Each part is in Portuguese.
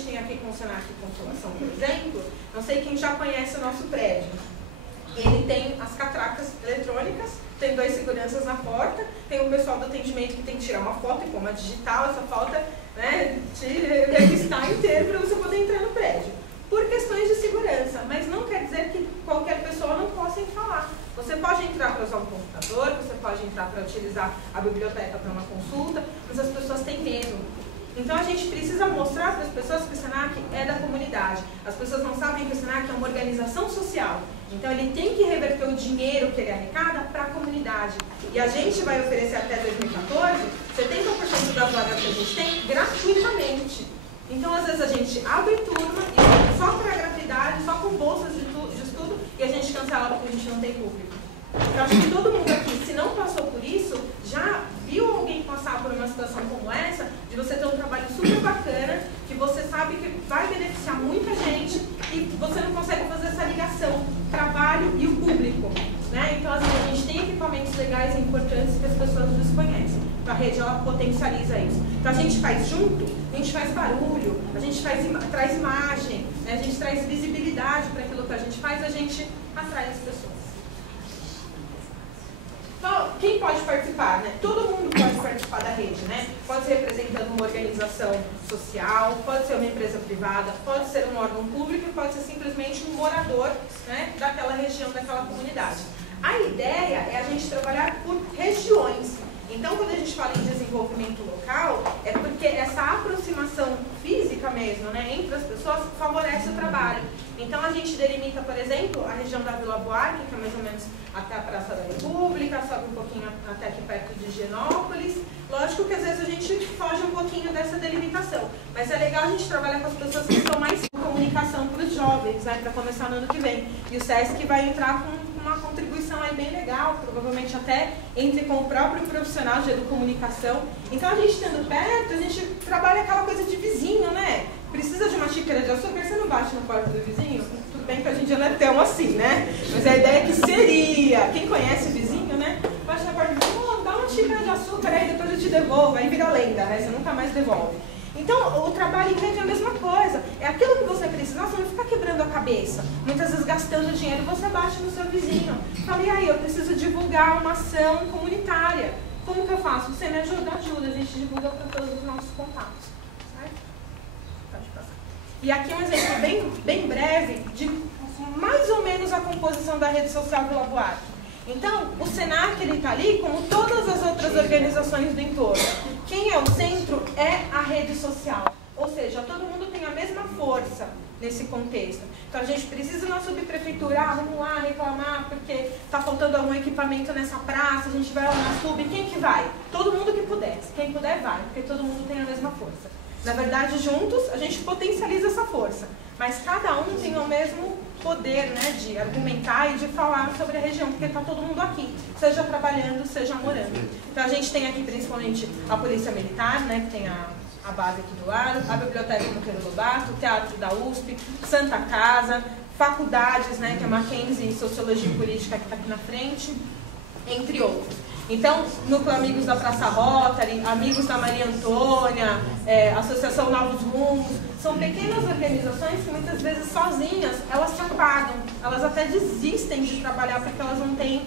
gente tem aqui com o Senac Consolação, por exemplo, não sei quem já conhece o nosso prédio. Ele tem as catracas eletrônicas, tem 2 seguranças na porta, tem o pessoal do atendimento que tem que tirar uma foto e como é digital, essa foto, né, te revistar inteiro para você poder entrar no prédio. Por questões de segurança, mas não quer dizer que qualquer pessoa não possa falar. Você pode entrar para usar um computador, você pode entrar para utilizar a biblioteca para uma consulta, mas as pessoas têm medo. Então a gente precisa mostrar para as pessoas que o Senac é da comunidade. As pessoas não sabem que o Senac é uma organização social. Então ele tem que reverter o dinheiro que ele arrecada para a comunidade. E a gente vai oferecer até 2014, 70% das vagas que a gente tem gratuitamente. Então às vezes a gente abre turma e só para gratuidade, só com bolsas de estudo, e a gente cancela porque a gente não tem público. Eu acho que todo mundo aqui, se não passou por isso, já viu alguém passar por uma situação como essa, de você ter um trabalho super bacana, que você sabe que vai beneficiar muita gente e você não consegue fazer essa ligação, trabalho e o público, né? Então, às vezes, a gente tem equipamentos legais e importantes que as pessoas desconhecem. A rede, ela potencializa isso. Então, a gente faz junto, a gente faz barulho, a gente traz imagem, né? A gente traz visibilidade para aquilo que a gente faz, a gente atrai as pessoas. Então, quem pode participar, né? Todo mundo pode participar da rede, né? Pode ser representando uma organização social, pode ser uma empresa privada, pode ser um órgão público, pode ser simplesmente um morador, né, daquela região, daquela comunidade. A ideia é a gente trabalhar por regiões. Então, quando a gente fala em desenvolvimento local, é porque essa aproximação física mesmo, né, entre as pessoas, favorece o trabalho. Então, a gente delimita, por exemplo, a região da Vila Buarque, que é mais ou menos até a Praça da República, sobe um pouquinho até aqui perto de Higienópolis. Lógico que às vezes a gente foge um pouquinho dessa delimitação, mas é legal a gente trabalhar com as pessoas que estão mais em comunicação para os jovens, né, para começar no ano que vem. E o SESC vai entrar com uma contribuição aí bem legal, provavelmente até entre com o próprio profissional de educomunicação. Então, a gente estando perto, a gente trabalha aquela coisa de vizinho, né? Precisa de uma xícara de açúcar, você não bate na porta do vizinho? Tudo bem que a gente já não é tão assim, né? Mas a ideia é que seria, quem conhece o vizinho, né? Bate na porta do vizinho, oh, dá uma xícara de açúcar aí, depois eu te devolvo. Aí vira lenda, né? Você nunca mais devolve. Então, o trabalho em rede é a mesma coisa. É aquilo que você precisa, você não fica quebrando a cabeça. Muitas vezes gastando dinheiro, você bate no seu vizinho. Fala, e aí, eu preciso divulgar uma ação comunitária. Como que eu faço? Você me ajuda? Ajuda. A gente divulga para todos os nossos contatos. Certo? Pode passar. E aqui um exemplo bem breve de mais ou menos a composição da rede social Vila Buarque. Então, o Senac está ali como todas as outras organizações do entorno. Quem é o centro é a rede social. Ou seja, todo mundo tem a mesma força nesse contexto. Então, a gente precisa na subprefeitura, vamos lá reclamar porque está faltando algum equipamento nessa praça, a gente vai lá na sub, quem que vai? Todo mundo que puder. Quem puder vai, porque todo mundo tem a mesma força. Na verdade, juntos, a gente potencializa essa força. Mas cada um tem o mesmo poder, né, de argumentar e de falar sobre a região, porque está todo mundo aqui, seja trabalhando, seja morando. Então a gente tem aqui principalmente a Polícia Militar, né, que tem a base aqui do lado, a Biblioteca Monteiro Lobato, o Teatro da USP, Santa Casa, faculdades, né, que é a Mackenzie em Sociologia e Política, que está aqui na frente, entre outros. Então, Núcleo Amigos da Praça Rotary, Amigos da Maria Antônia, Associação Novos Rumos, são pequenas organizações que muitas vezes sozinhas, elas se apagam, elas até desistem de trabalhar porque elas não têm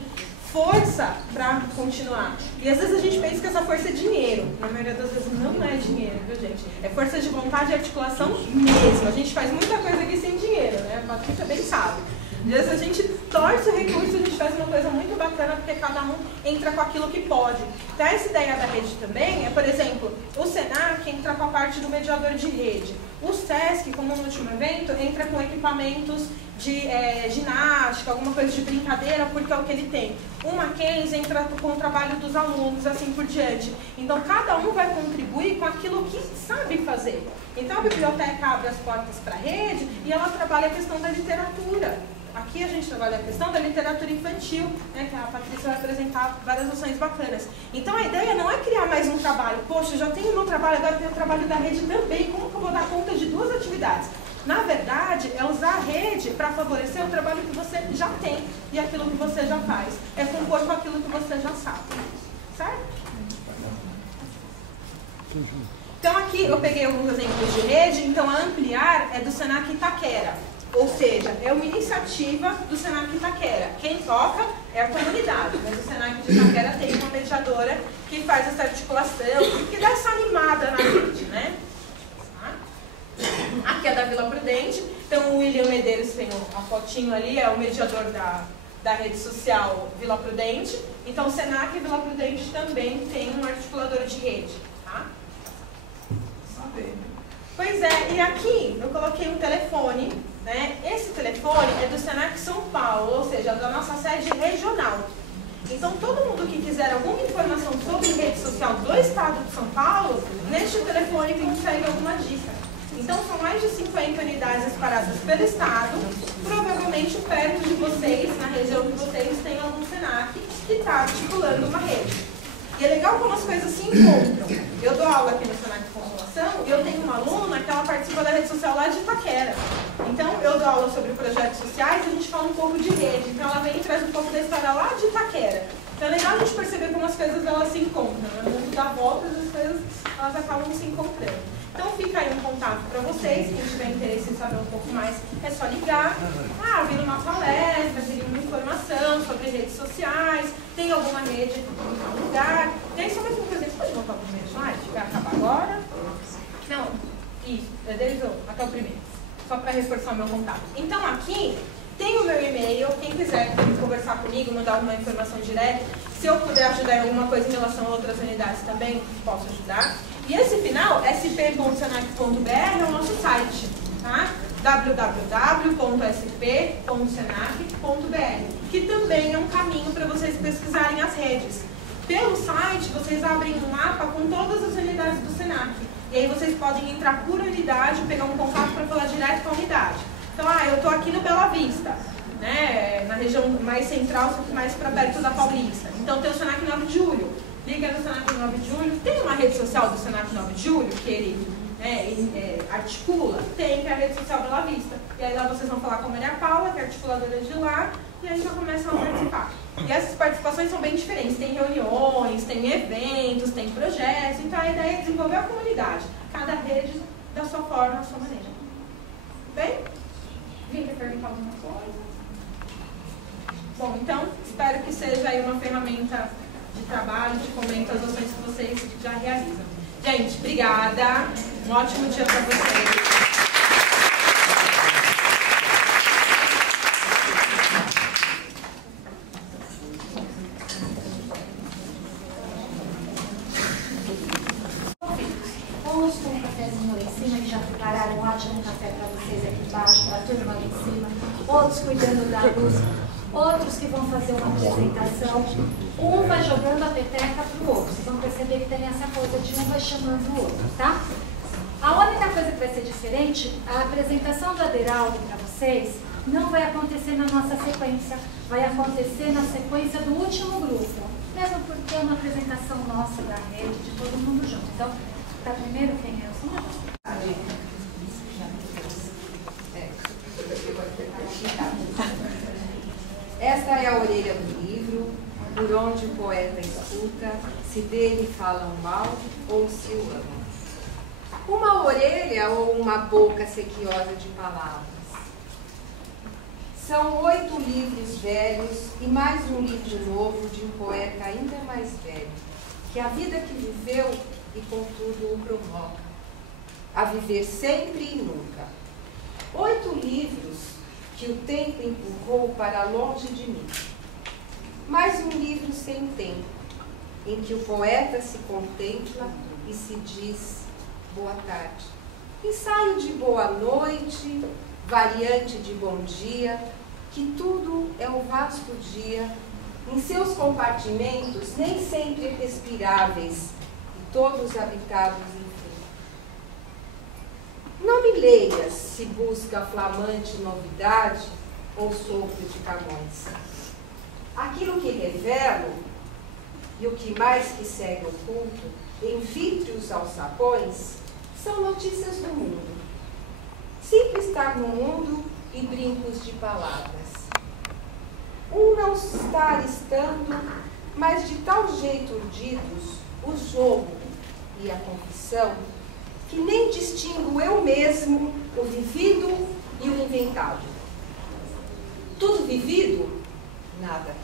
força para continuar. E às vezes a gente pensa que essa força é dinheiro. Na maioria das vezes não é dinheiro, viu, gente? É força de vontade e articulação mesmo. A gente faz muita coisa aqui sem dinheiro, né? A Patrícia bem sabe. Às vezes a gente torce o recurso, a gente faz uma coisa muito bacana porque cada um entra com aquilo que pode. Então essa ideia da rede também é, por exemplo, o Senac entra com a parte do mediador de rede. O SESC, como no último evento, entra com equipamentos de ginástica, alguma coisa de brincadeira, porque é o que ele tem. O Mackenzie entra com o trabalho dos alunos, assim por diante. Então cada um vai contribuir com aquilo que sabe fazer. Então a biblioteca abre as portas para a rede e ela trabalha a questão da literatura. Aqui a gente trabalha a questão da literatura infantil, né, que a Patrícia vai apresentar várias ações bacanas. Então a ideia não é criar mais um trabalho. Poxa, eu já tenho o meu trabalho, agora tenho o trabalho da rede também. Como que eu vou dar conta de duas atividades? Na verdade, é usar a rede para favorecer o trabalho que você já tem e aquilo que você já faz. É compor com aquilo que você já sabe. Certo? Então aqui eu peguei alguns exemplos de rede, então a Ampliar é do Senac Itaquera, ou seja, é uma iniciativa do Senac Itaquera. Quem toca é a comunidade, mas o Senac de Itaquera tem uma mediadora que faz essa articulação, que dá essa animada na rede, né? Aqui é da Vila Prudente, então o William Medeiros tem a fotinho ali, é o mediador da rede social Vila Prudente. Então o Senac e Vila Prudente também tem uma articuladora de rede, tá? Pois é, e aqui eu coloquei um telefone, né? Esse telefone é do Senac São Paulo, ou seja, da nossa sede regional. Então todo mundo que quiser alguma informação sobre rede social do estado de São Paulo, neste telefone consegue alguma dica. Então são mais de 50 unidades espalhadas pelo estado, provavelmente perto de vocês, na região de vocês, tem algum Senac que está articulando uma rede. E é legal como as coisas se encontram. Eu dou aula aqui no Senac Consolação e eu tenho uma aluna que ela participa da rede social lá de Itaquera. Então eu dou aula sobre projetos sociais e a gente fala um pouco de rede. Então ela vem e traz um pouco da história lá de Itaquera. Então é legal a gente perceber como as coisas elas se encontram. No mundo da volta, as coisas elas acabam se encontrando. Então fica aí um contato para vocês, quem tiver interesse em saber um pouco mais, é só ligar. Ah, vir uma palestra, vir uma informação sobre redes sociais, tem alguma rede em algum lugar. E aí só mais uma coisa, pode voltar o primeiro slide? Vai acabar agora? Não, isso, desde até o primeiro, só para reforçar o meu contato. Então aqui tem o meu e-mail, quem quiser conversar comigo, mandar alguma informação direta, se eu puder ajudar em alguma coisa em relação a outras unidades também, posso ajudar. E esse final, sp.senac.br, é o nosso site, tá? www.sp.senac.br, que também é um caminho para vocês pesquisarem as redes. Pelo site, vocês abrem um mapa com todas as unidades do Senac. E aí vocês podem entrar por unidade, pegar um contato para falar direto com a unidade. Então, eu estou aqui no Bela Vista, né? Na região mais central, só que mais para perto da Paulista. Então tem o Senac 9 de Julho. Liga no Senac 9 de Julho. Tem uma rede social do Senac 9 de Julho que ele articula? Tem, que é a rede social Bela Vista. E aí lá vocês vão falar com a Maria Paula, que é articuladora de lá, e aí já começam a participar. E essas participações são bem diferentes. Tem reuniões, tem eventos, tem projetos. Então a ideia é desenvolver a comunidade. Cada rede da sua forma, da sua maneira. Bem? Alguém quer perguntar alguma coisa? Bom, então, espero que seja aí uma ferramenta de trabalho, de fomento às ações que vocês já realizam. Gente, obrigada. Um ótimo dia para vocês. Uns com um cafezinho lá em cima, que já prepararam um ótimo café para vocês aqui embaixo, para a turma lá em cima. Outros cuidando da luz. Outros que vão fazer uma apresentação. Um vai jogando a peteca para o outro. Vocês vão perceber que tem essa coisa de um vai chamando o outro, tá? A única coisa que vai ser diferente, a apresentação do Aderaldo para vocês não vai acontecer na nossa sequência. Vai acontecer na sequência do último grupo. Mesmo porque é uma apresentação nossa da rede, de todo mundo junto. Então, tá primeiro quem é o senhor? Esta é a orelha do livro, por onde o poeta escuta, se dele falam mal ou se o amam. Uma orelha ou uma boca sequiosa de palavras. São 8 livros velhos e mais um livro novo de um poeta ainda mais velho, que a vida que viveu e contudo o provoca, a viver sempre e nunca. 8 livros que o tempo empurrou para longe de mim. Mais um livro sem tempo, em que o poeta se contempla e se diz boa tarde. Ensaio de boa noite, variante de bom dia, que tudo é um vasto dia, em seus compartimentos nem sempre respiráveis, e todos habitados em fim. Não me leias se busca flamante novidade ou sopro de Camões. Aquilo que revelo, e o que mais que segue oculto, em vítrios alçapões, são notícias do mundo. Sempre estar no mundo e brincos de palavras. Um não está estando, mas de tal jeito urdidos, o jogo e a confissão, que nem distingo eu mesmo o vivido e o inventado. Tudo vivido? Nada.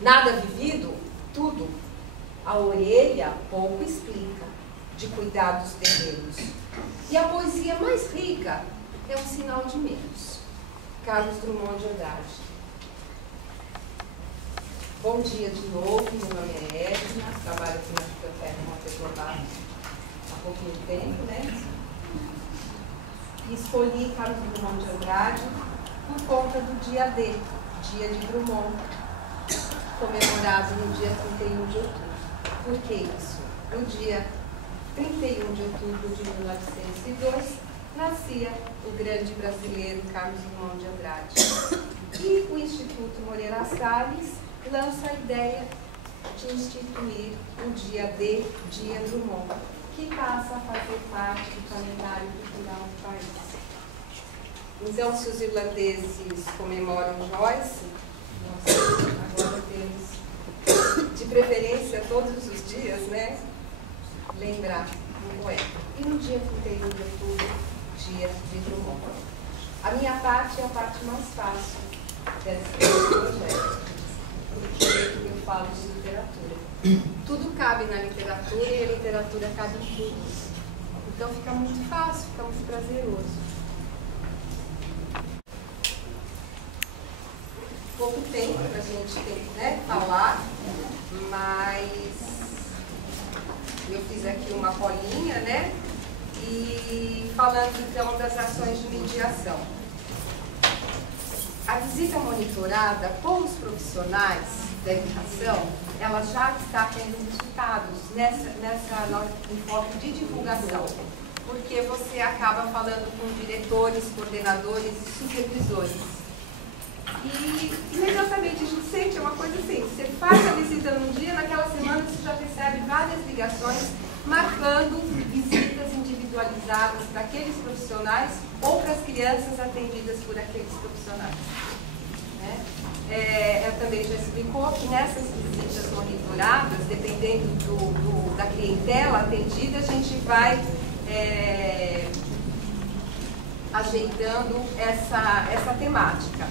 Nada vivido? Tudo. A orelha pouco explica de cuidados terrenos. E a poesia mais rica é um sinal de menos. Carlos Drummond de Andrade. Bom dia de novo, meu nome é Edna, trabalho aqui na Biblioteca Monteiro Lobato há pouquinho tempo, né? E escolhi Carlos Drummond de Andrade por conta do dia D, dia de Drummond, comemorado no dia 31 de outubro. Por que isso? No dia 31 de outubro de 1902, nascia o grande brasileiro Carlos Drummond de Andrade. E o Instituto Moreira Salles lança a ideia de instituir o dia D, Dia Drummond, que passa a fazer parte do calendário cultural do país. Então, se os irlandeses comemoram Joyce, nós agora temos, de preferência, todos os dias, né, lembrar um poeta. E no dia 31 de outubro, dia de Drummond. A minha parte é a parte mais fácil desse projeto, porque eu falo de literatura. Tudo cabe na literatura e a literatura cabe em tudo. Então fica muito fácil, fica muito prazeroso. Pouco tempo para a gente ter, né, falar, mas eu fiz aqui uma colinha, né? E falando então das ações de mediação. A visita monitorada por os profissionais da educação, ela já está tendo resultados nessa enfoque de divulgação, porque você acaba falando com diretores, coordenadores e supervisores. E imediatamente a gente sente uma coisa assim, você faz a visita num dia, naquela semana você já recebe várias ligações marcando visitas individualizadas para aqueles profissionais ou para as crianças atendidas por aqueles profissionais. Né? Ela também já explicou que nessas visitas monitoradas, dependendo da clientela atendida, a gente vai ajeitando essa temática.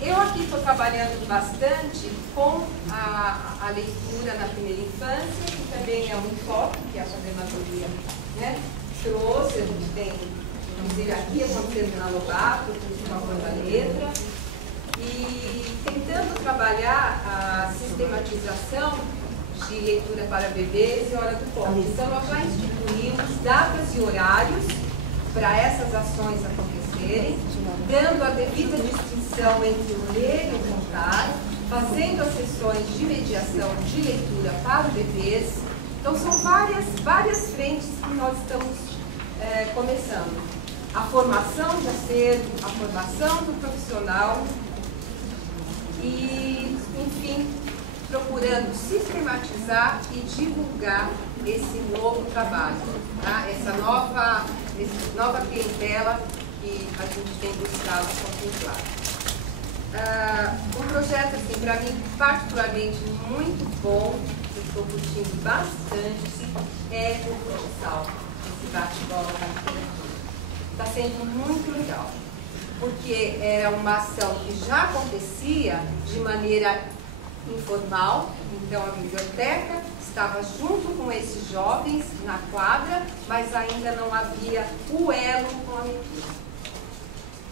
Eu aqui estou trabalhando bastante com a leitura na primeira infância, que também é um enfoque que a coordenadoria, né, trouxe. A gente tem, inclusive aqui acontecendo na Lobato, com a da letra, e tentando trabalhar a sistematização de leitura para bebês e hora do conto. Então nós já instituímos datas e horários para essas ações acontecerem, dando a devida distinção entre o ler e o contar, fazendo as sessões de mediação de leitura para bebês. Então são várias frentes que nós estamos começando. A formação de acervo, a formação do profissional e, enfim, procurando sistematizar e divulgar esse novo trabalho, tá? Essa nova clientela que a gente tem buscado contemplar. Um projeto, assim, para mim, particularmente muito bom, que eu estou curtindo bastante, é o futsal, esse bate-bola da literatura. Está sendo muito legal, porque era uma ação que já acontecia de maneira informal. Então a biblioteca estava junto com esses jovens na quadra, mas ainda não havia o elo com a leitura.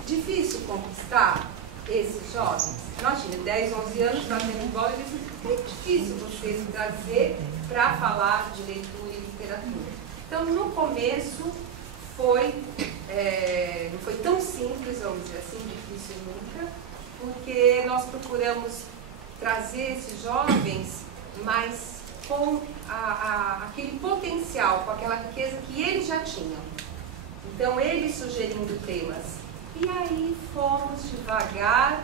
Difícil conquistar esses jovens. Imagina, 10, 11 anos batendo bola, e disse, é difícil você se trazer para falar de leitura e literatura. Então no começo não foi tão simples, vamos dizer assim, difícil nunca, porque nós procuramos trazer esses jovens, mas com aquele potencial, com aquela riqueza que eles já tinham. Então, eles sugerindo temas. E aí fomos devagar,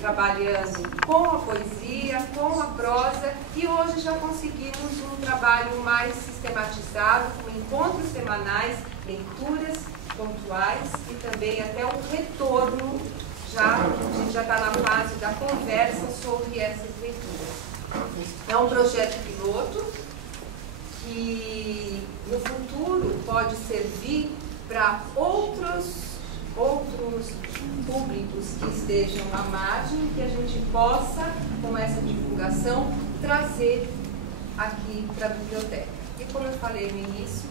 trabalhando com a poesia, com a prosa, e hoje já conseguimos um trabalho mais sistematizado, com encontros semanais, leituras pontuais e também até um retorno. A gente já está na fase da conversa sobre essas leituras. É um projeto piloto que no futuro pode servir para outros públicos que estejam à margem, que a gente possa, com essa divulgação, trazer aqui para a biblioteca. E como eu falei no início,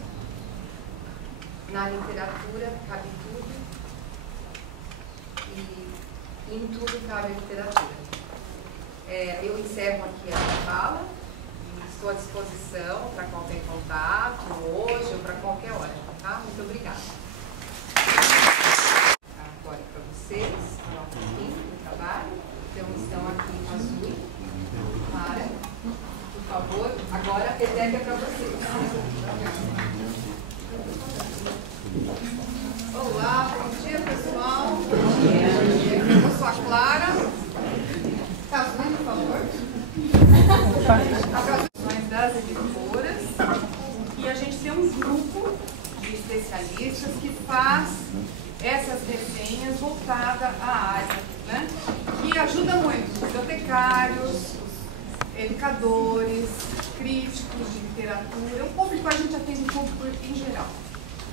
na literatura cabe tudo e em tudo cabe a literatura. Eu encerro aqui a minha fala e estou à disposição para qualquer contato, hoje ou para qualquer hora, tá? Muito obrigada. Agora para vocês, falar um pouquinho do trabalho. Então estão aqui Azul, Mara, por favor. Agora a peteca é para vocês. Olá, bom dia pessoal. Bom dia. Eu sou a Clara. Azul, por favor. As traduções das editoras. E a gente tem um grupo de especialistas que faz essas resenhas voltadas à área, né? Que ajuda muito os bibliotecários, os educadores, críticos de literatura, o público, a gente atende o público em geral.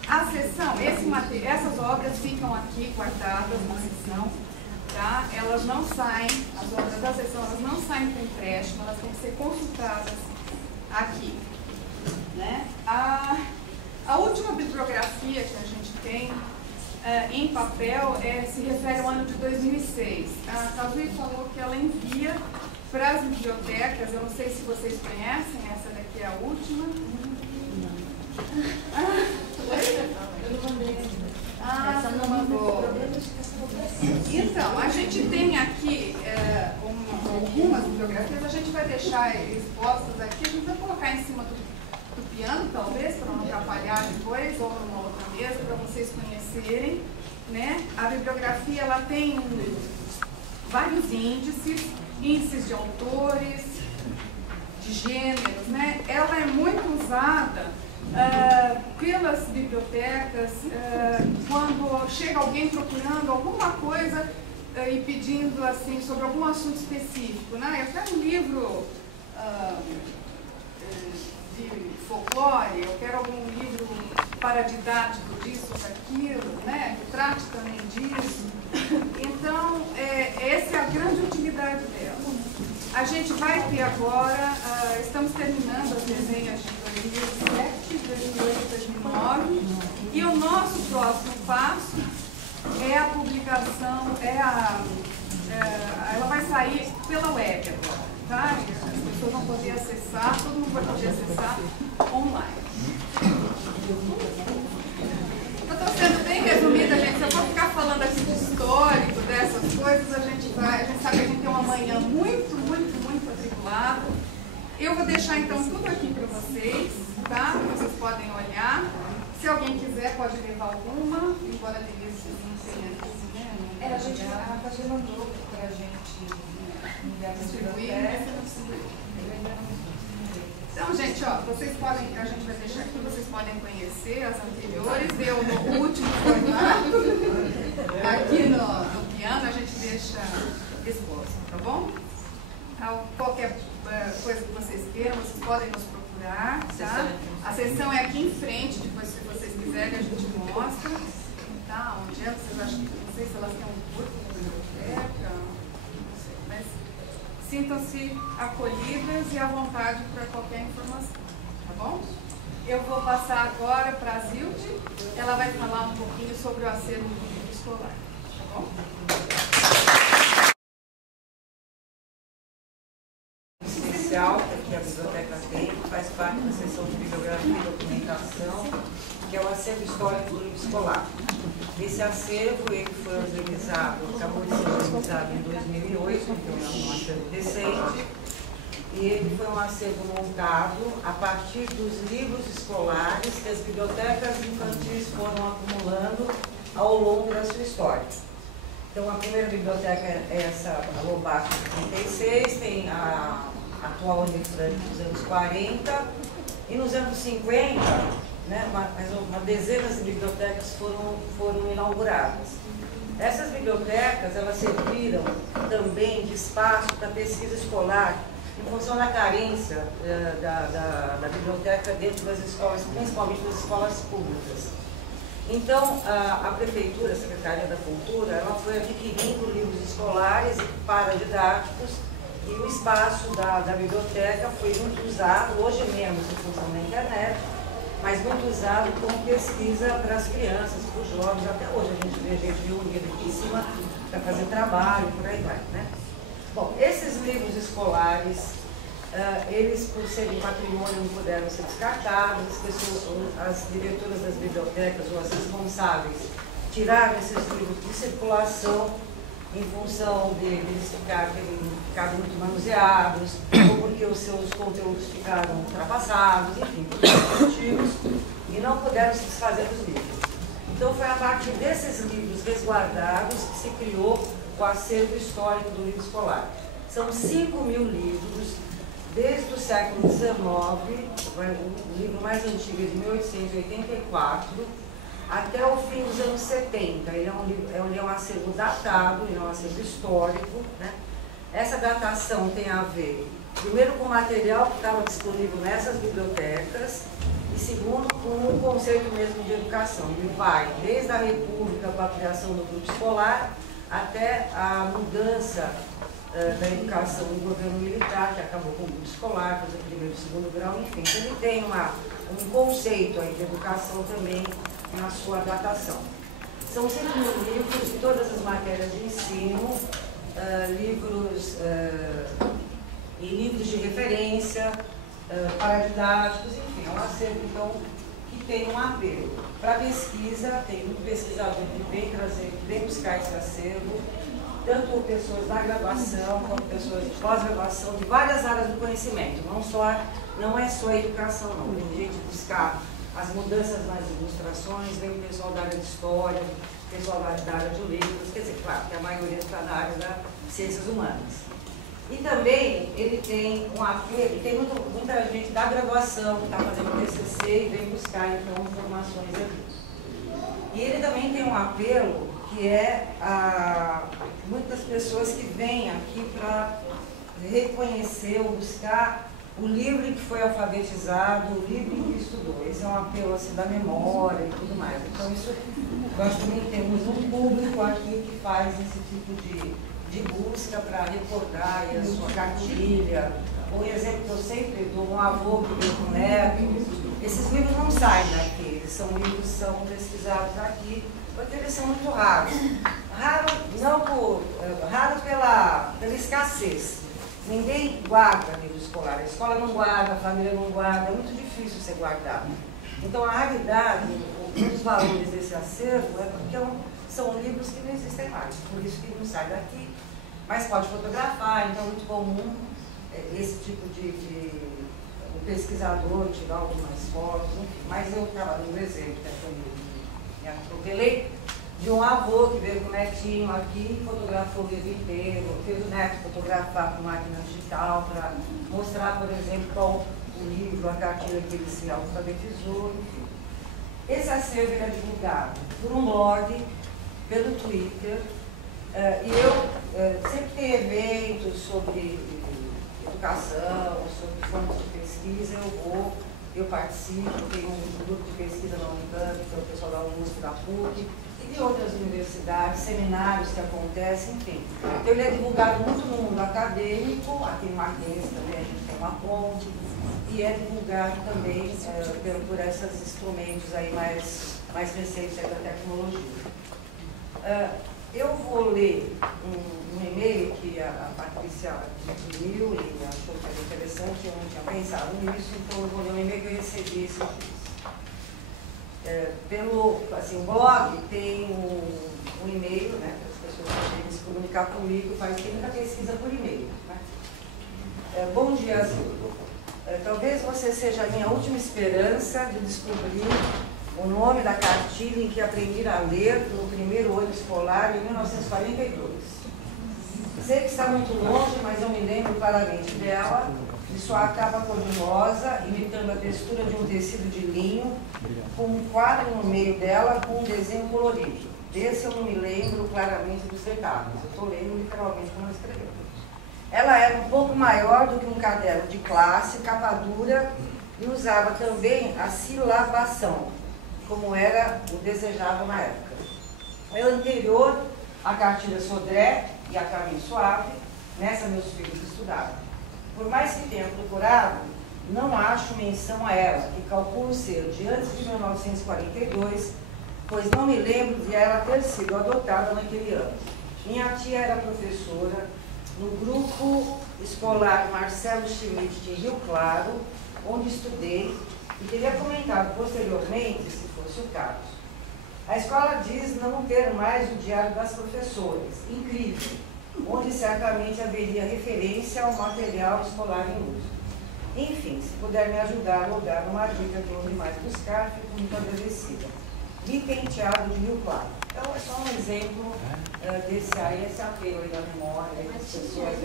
A sessão, essas obras ficam aqui guardadas na sessão, tá? Elas não saem, as obras da sessão, elas não saem para empréstimo, elas têm que ser consultadas aqui, né? A última bibliografia que a gente tem em papel se refere ao ano de 2006. A Kazuhi falou que ela envia para as bibliotecas, eu não sei se vocês conhecem, essa daqui é a última. Essa não mandou. Então, a gente tem aqui algumas bibliografias, a gente vai deixar expostas aqui, a gente vai colocar em cima do piano, talvez, para não atrapalhar depois, ou numa outra mesa, para vocês conhecerem, né? A bibliografia, ela tem vários índices de autores, de gêneros, né? Ela é muito usada pelas bibliotecas quando chega alguém procurando alguma coisa e pedindo, assim, sobre algum assunto específico, né? Eu quero um livro de folclore, eu quero algum livro paradidático disso ou daquilo, né, que trate também disso. Então, essa é a grande utilidade dela. A gente vai ter agora, estamos terminando as desenhas de 2007, 2008, 2009, e o nosso próximo passo é a publicação, ela vai sair pela web agora. Tá? As pessoas vão poder acessar, todo mundo vai poder acessar online. Eu estou sendo bem resumida, gente. Se eu for ficar falando aqui do histórico dessas coisas, a gente sabe que a gente tem uma manhã muito, muito, muito atribulada. Eu vou deixar então tudo aqui para vocês, tá? Vocês podem olhar. Se alguém quiser, pode levar alguma, embora a Denise não tenha aqui, né? A Cláudia mandou para a gente. Então, gente, ó, vocês podem, a gente vai deixar aqui, vocês podem conhecer as anteriores, eu no último formato, aqui no piano, a gente deixa exposto, tá bom? Então, qualquer coisa que vocês queiram, vocês podem nos procurar, tá? A sessão é aqui em frente, depois se vocês quiserem a gente mostra, tá? Onde é? Vocês acham que, não sei se elas têm um corpo na biblioteca, mas sintam-se acolhidas e à vontade para qualquer informação, tá bom? Eu vou passar agora para a Zilde, ela vai falar um pouquinho sobre o acervo do livro escolar, tá bom? Especial que a biblioteca tem, que faz parte da seção de bibliografia e documentação, que é o acervo histórico do livro escolar. Esse acervo ele foi organizado, acabou de ser organizado em 2008, então é um acervo recente, e ele foi um acervo montado a partir dos livros escolares que as bibliotecas infantis foram acumulando ao longo da sua história. Então a primeira biblioteca é essa, a Lobato de 36, tem a atual Unifranc dos anos 40, e nos anos 50, né, uma dezena de bibliotecas foram inauguradas. Essas bibliotecas, elas serviram também de espaço para pesquisa escolar em função da carência da biblioteca dentro das escolas, principalmente das escolas públicas. Então, a Prefeitura, a Secretaria da Cultura, ela foi adquirindo livros escolares e paradidáticos, e o espaço da biblioteca foi muito usado, hoje menos em função da internet, mas muito usado como pesquisa para as crianças, para os jovens. Até hoje a gente vê gente reunida aqui em cima para fazer trabalho, por aí vai, né? Bom, esses livros escolares, eles, por serem patrimônio, não puderam ser descartados, as diretoras das bibliotecas ou as responsáveis tiraram esses livros de circulação em função deles ficarem muito manuseados, ou porque os seus conteúdos ficaram ultrapassados, enfim, por vários motivos, e não puderam se desfazer dos livros. Então foi a partir desses livros resguardados que se criou o acervo histórico do livro escolar. São 5.000 livros, desde o século XIX, o livro mais antigo é de 1884, até o fim dos anos 70. Ele é um acervo datado, ele é um acervo histórico, né? Essa datação tem a ver, primeiro, com o material que estava disponível nessas bibliotecas, e segundo, com o conceito mesmo de educação. Ele vai desde a República, com a criação do grupo escolar, até a mudança da educação do governo militar, que acabou com o grupo escolar, fazer o primeiro e segundo grau, enfim. Então, ele tem um conceito aí de educação também na sua datação. São 5.000 livros de todas as matérias de ensino, livros e livros de referência, paradidáticos, enfim, é um acervo, então, que tem um apelo. Para pesquisa, tem muito pesquisador que vem buscar esse acervo, tanto pessoas da graduação, quanto pessoas de pós-graduação, de várias áreas do conhecimento. Não é só a educação, não. Tem gente buscar as mudanças nas ilustrações, vem o pessoal da área de história, o pessoal da área de letras, quer dizer, claro, que a maioria está na área das ciências humanas. E também ele tem um apelo, tem muita gente da graduação que está fazendo TCC e vem buscar, então, informações aqui. E ele também tem um apelo que é muitas pessoas que vêm aqui para reconhecer ou buscar o livro que foi alfabetizado, o livro que estudou. Esse é um apelo assim, da memória e tudo mais. Então, nós também temos um público aqui que faz esse tipo de busca para recordar a sua cartilha. Um exemplo que eu sempre dou, um avô que veio com o neto. Esses livros não saem daqui, são pesquisados aqui, porque eles são muito raros. Raro pela escassez. Ninguém guarda livro escolar. A escola não guarda, a família não guarda, é muito difícil você guardar. Então, a raridade, um dos valores desse acervo é porque são livros que não existem mais, por isso que não sai daqui. Mas pode fotografar, então é muito comum esse tipo o pesquisador tirar algumas fotos, enfim. Mas eu estava dando um exemplo, que eu me atropelei, de um avô que veio com o netinho aqui, fotografou o livro inteiro, fez o neto fotografar com máquina digital para mostrar, por exemplo, qual o livro, a cartilha que ele se alfabetizou, enfim. Esse acervo é divulgado por um blog, pelo Twitter, e eu sempre tenho eventos sobre educação, sobre fontes de pesquisa, eu participo, tenho um grupo de pesquisa na Unicamp, que é o pessoal da USP, da PUC, e de outras universidades, seminários que acontecem, enfim. Então, ele é divulgado muito no mundo acadêmico, aqui em Mackenzie também a gente tem uma ponte, e é divulgado também por esses instrumentos aí mais recentes da tecnologia. Eu vou ler um e-mail que a Patrícia imprimiu e achou que era interessante, eu não tinha pensado nisso, então eu vou ler um e-mail que eu recebi esses dias. O blog tem um e-mail, né, para as pessoas poderem se comunicar comigo, tem muita pesquisa por e-mail. Né? Bom dia, Azul. Talvez você seja a minha última esperança de descobrir o nome da cartilha em que aprendi a ler no primeiro ano escolar em 1942. Sei que está muito longe, mas eu me lembro claramente dela, de sua capa cor-de-rosa, imitando a textura de um tecido de linho, com um quadro no meio dela com um desenho colorido. Desse eu não me lembro claramente dos detalhes, eu estou lendo literalmente como ela escreveu. Ela era um pouco maior do que um caderno de classe, capa dura, e usava também a silabação, como era o desejado na época. É o anterior à cartilha Sodré e a Caminho Suave, nessa meus filhos estudaram. Por mais que tenha procurado, não acho menção a ela, que calculo ser de antes de 1942, pois não me lembro de ela ter sido adotada naquele ano. Minha tia era professora no grupo escolar Marcelo Schmidt de Rio Claro, onde estudei, e teria comentado posteriormente, se fosse o caso. A escola diz não ter mais o diário das professoras, incrível, onde certamente haveria referência ao material escolar em uso. Enfim, se puder me ajudar ou dar uma dica de onde mais buscar, fico muito agradecida. Li Penteado de Rio Claro. Então, é só um exemplo desse aí, esse apelo aí da memória, das pessoas.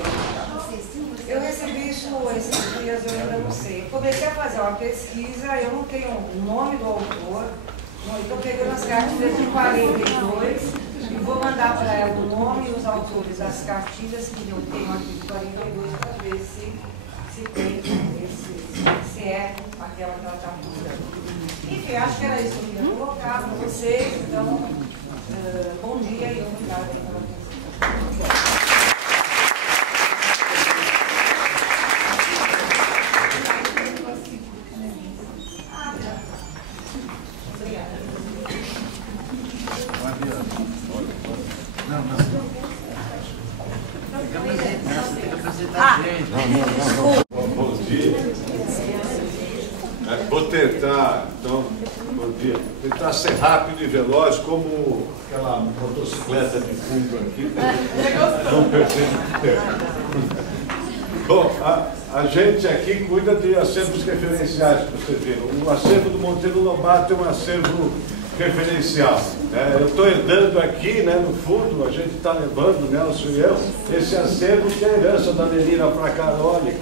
Eu recebi isso esses dias, eu ainda não sei. Eu comecei a fazer uma pesquisa, eu não tenho o nome do autor, estou pegando as cartilhas de 42 e vou mandar para ela o nome e os autores das cartilhas que eu tenho aqui de 42 para ver se tem se é aquela que ela está procurando. Enfim, acho que era isso que eu queria colocar para vocês. Então, bom dia e obrigada pela atenção. Bom dia. Vou tentar, então, bom dia, tentar ser rápido e veloz, como aquela motocicleta de fundo aqui, não perder tempo. Bom, a gente aqui cuida de acervos referenciais, que vocês viram. O acervo do Monteiro Lobato é um acervo referencial. Eu estou herdando aqui, no fundo, a gente está levando, Nelson e eu, esse acervo que é a herança da Lenina Fracaroli,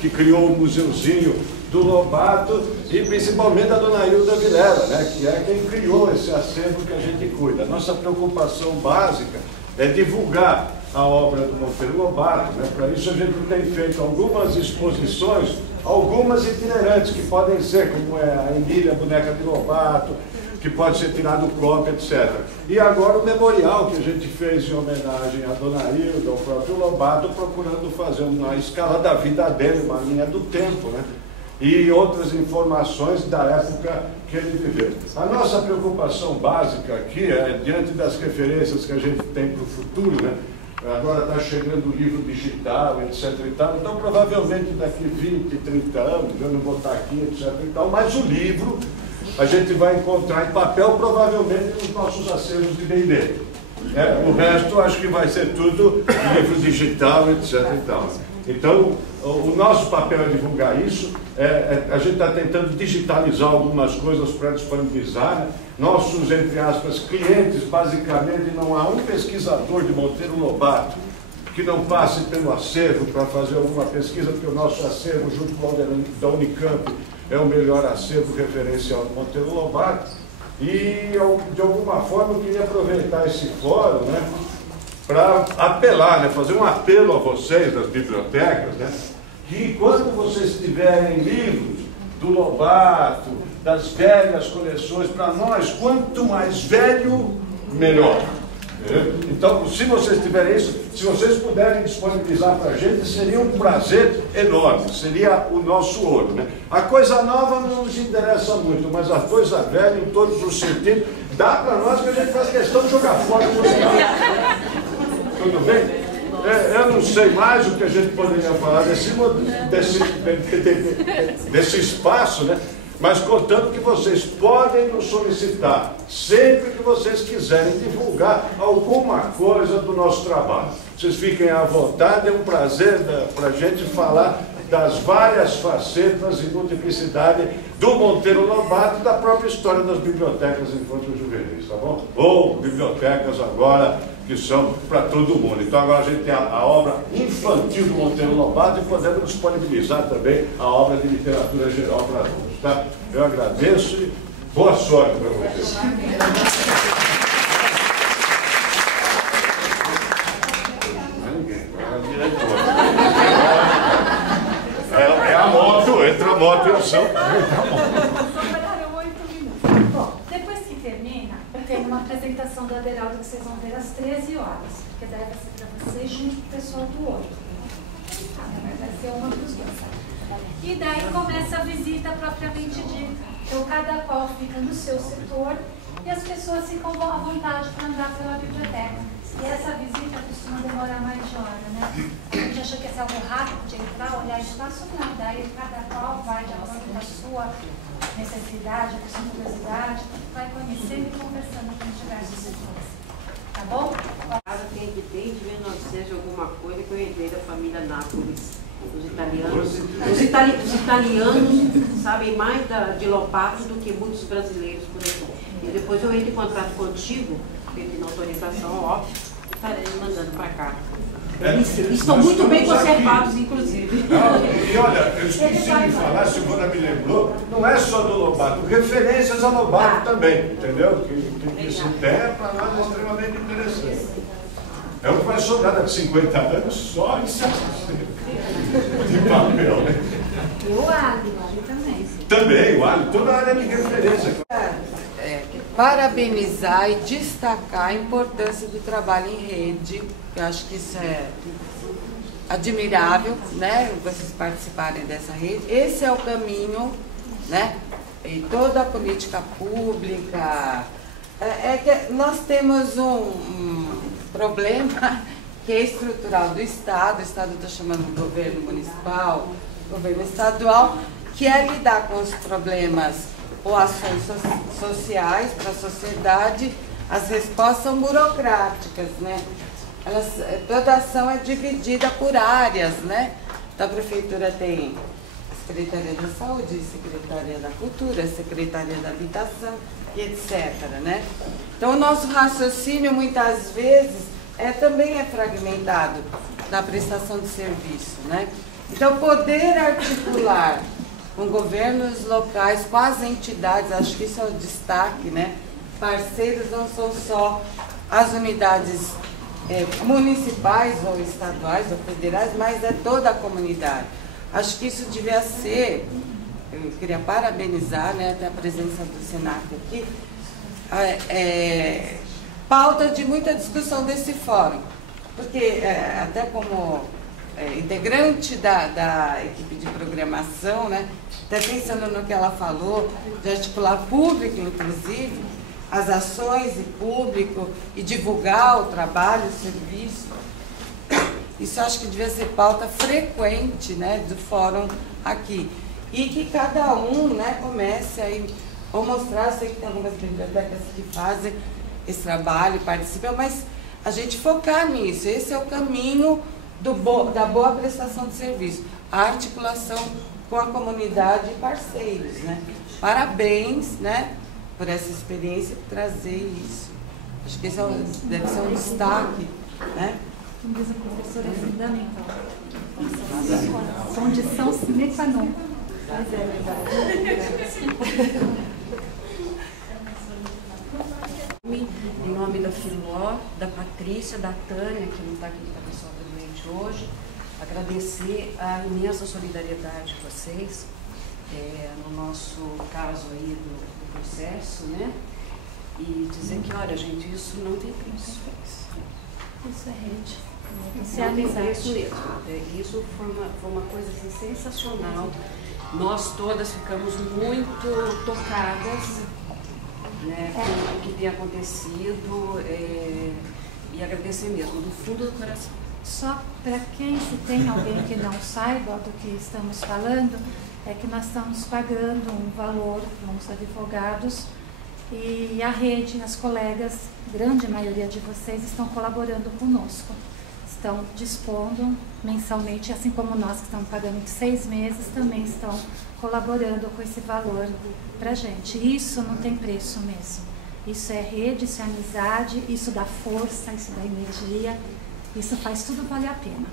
que criou o museuzinho do Lobato, e principalmente da dona Hilda Vilela, que é quem criou esse acervo que a gente cuida. Nossa preocupação básica é divulgar a obra do Monteiro Lobato. Para isso a gente tem feito algumas exposições, algumas itinerantes, que podem ser, como é a Emília, Boneca de Lobato, que pode ser tirado cópia, etc. E agora o memorial que a gente fez em homenagem à dona Hilda, ao próprio Lobato, procurando fazer uma escala da vida dele, uma linha do tempo, e outras informações da época que ele viveu. A nossa preocupação básica aqui é, diante das referências que a gente tem para o futuro, agora está chegando o livro digital, etc. e tal, então provavelmente daqui 20, 30 anos, eu não vou estar aqui, etc. e tal, mas o livro a gente vai encontrar em papel, provavelmente nos nossos acervos de D&D. O resto acho que vai ser tudo livro digital, etc. e tal. Então, o nosso papel é divulgar isso. A gente está tentando digitalizar algumas coisas para disponibilizar. Nossos, entre aspas, clientes, basicamente, não há um pesquisador de Monteiro Lobato que não passe pelo acervo para fazer alguma pesquisa, porque o nosso acervo, junto com o da Unicamp, é o melhor acervo referencial do Monteiro Lobato. E, de alguma forma, eu queria aproveitar esse fórum, para apelar, fazer um apelo a vocês das bibliotecas, que quando vocês tiverem livros do Lobato, das velhas coleções, para nós, quanto mais velho, melhor. Então, se vocês tiverem isso, se vocês puderem disponibilizar para a gente, seria um prazer enorme, seria o nosso ouro. A coisa nova não nos interessa muito, mas a coisa velha, em todos os sentidos, dá para nós, que a gente faz questão de jogar fora no final. Tudo bem? Eu não sei mais o que a gente poderia falar desse espaço, mas contando que vocês podem nos solicitar, sempre que vocês quiserem divulgar alguma coisa do nosso trabalho. Vocês fiquem à vontade, é um prazer para a gente falar das várias facetas e multiplicidade do Monteiro Lobato e da própria história das bibliotecas infanto-juvenis, tá bom? Ou bibliotecas agora que são para todo mundo. Então agora a gente tem a obra infantil do Monteiro Lobato e podemos disponibilizar também a obra de literatura geral para adultos, tá? Eu agradeço e boa sorte para vocês. Ninguém, chamou a atenção. Sobraram 8 minutos. Bom, depois que termina, tem uma apresentação do Aderaldo que vocês vão ver às 13 horas, que deve ser para vocês junto com o pessoal do 8. Mas vai ser uma dos dois. E daí começa a visita propriamente dita. Então, cada qual fica no seu setor e as pessoas ficam à vontade para andar pela biblioteca. E essa visita costuma demorar mais de hora, né? A gente acha que é algo rápido de entrar, olhar espaço, não. Daí cada qual vai de acordo com a sua necessidade, com a sua curiosidade, vai conhecendo e conversando com diversos setores. Tá bom? Tem que ter, de 1900 alguma coisa que eu herdei da família Nápoles. Os italianos sabem mais de Lopato do que muitos brasileiros, por exemplo. E depois eu entro em contato contigo, pedindo autorização, óbvio, estarei mandando para cá. Eles estão muito bem conservados, inclusive. Não, e olha, eu esqueci de falar, a Silvana me lembrou, não é só do Lobato, referências a Lobato também, entendeu? Que essa ideia para nós é extremamente interessante. É o que vai sobrar daqui 50 anos só em de papel, né? E o Ali também. Também, o Ali, toda a área de referência. Parabenizar e destacar a importância do trabalho em rede. Eu acho que isso é admirável, né? Vocês participarem dessa rede. Esse é o caminho, né? Em toda a política pública. É que nós temos um problema que é estrutural do Estado. O Estado está chamando de governo municipal, governo estadual, que é lidar com os problemas ou ações sociais para a sociedade. As respostas são burocráticas, né? Toda ação é dividida por áreas, né? Então a Prefeitura tem a Secretaria da Saúde, a Secretaria da Cultura, a Secretaria da Habitação e etc, né? Então o nosso raciocínio muitas vezes também é fragmentado na prestação de serviço, né? Então poder articular com governos locais, com as entidades, acho que isso é o destaque, né? Parceiros não são só as unidades municipais ou estaduais ou federais, mas é toda a comunidade. Acho que isso devia ser, eu queria parabenizar, né, até a presença do Senac aqui, pauta de muita discussão desse fórum, porque até como integrante da equipe de programação, né, até pensando no que ela falou, de articular público, inclusive, as ações e público, e divulgar o trabalho, o serviço. Isso acho que devia ser pauta frequente, né, do fórum aqui. E que cada um, né, comece aí, vou mostrar, eu sei que tem algumas bibliotecas que fazem esse trabalho, participam, mas a gente focar nisso. Esse é o caminho da boa prestação de serviço, a articulação com a comunidade e parceiros, né? Parabéns, né, por essa experiência, por trazer isso. Acho que esse deve ser um destaque, né? Como diz a professora, é fundamental. Condição sine qua non. Mas é verdade. Em nome da Filó, da Patrícia, da Tânia, que não está aqui, que está pessoal doente hoje, agradecer a imensa solidariedade de vocês, no nosso caso aí do processo, né? E dizer que, olha, gente, isso não tem preço. Isso é rede. Não tem preço mesmo. Isso foi uma coisa assim, sensacional. Nós todas ficamos muito tocadas, né, com o que tem acontecido, e agradecer mesmo, do fundo do coração. Só para quem, se tem alguém que não saiba do que estamos falando, é que nós estamos pagando um valor para os advogados e a rede, as colegas, grande maioria de vocês, estão colaborando conosco. Estão dispondo mensalmente, assim como nós que estamos pagando de 6 meses, também estão colaborando com esse valor para a gente. Isso não tem preço mesmo. Isso é rede, isso é amizade, isso dá força, isso dá energia, isso faz tudo valer a pena.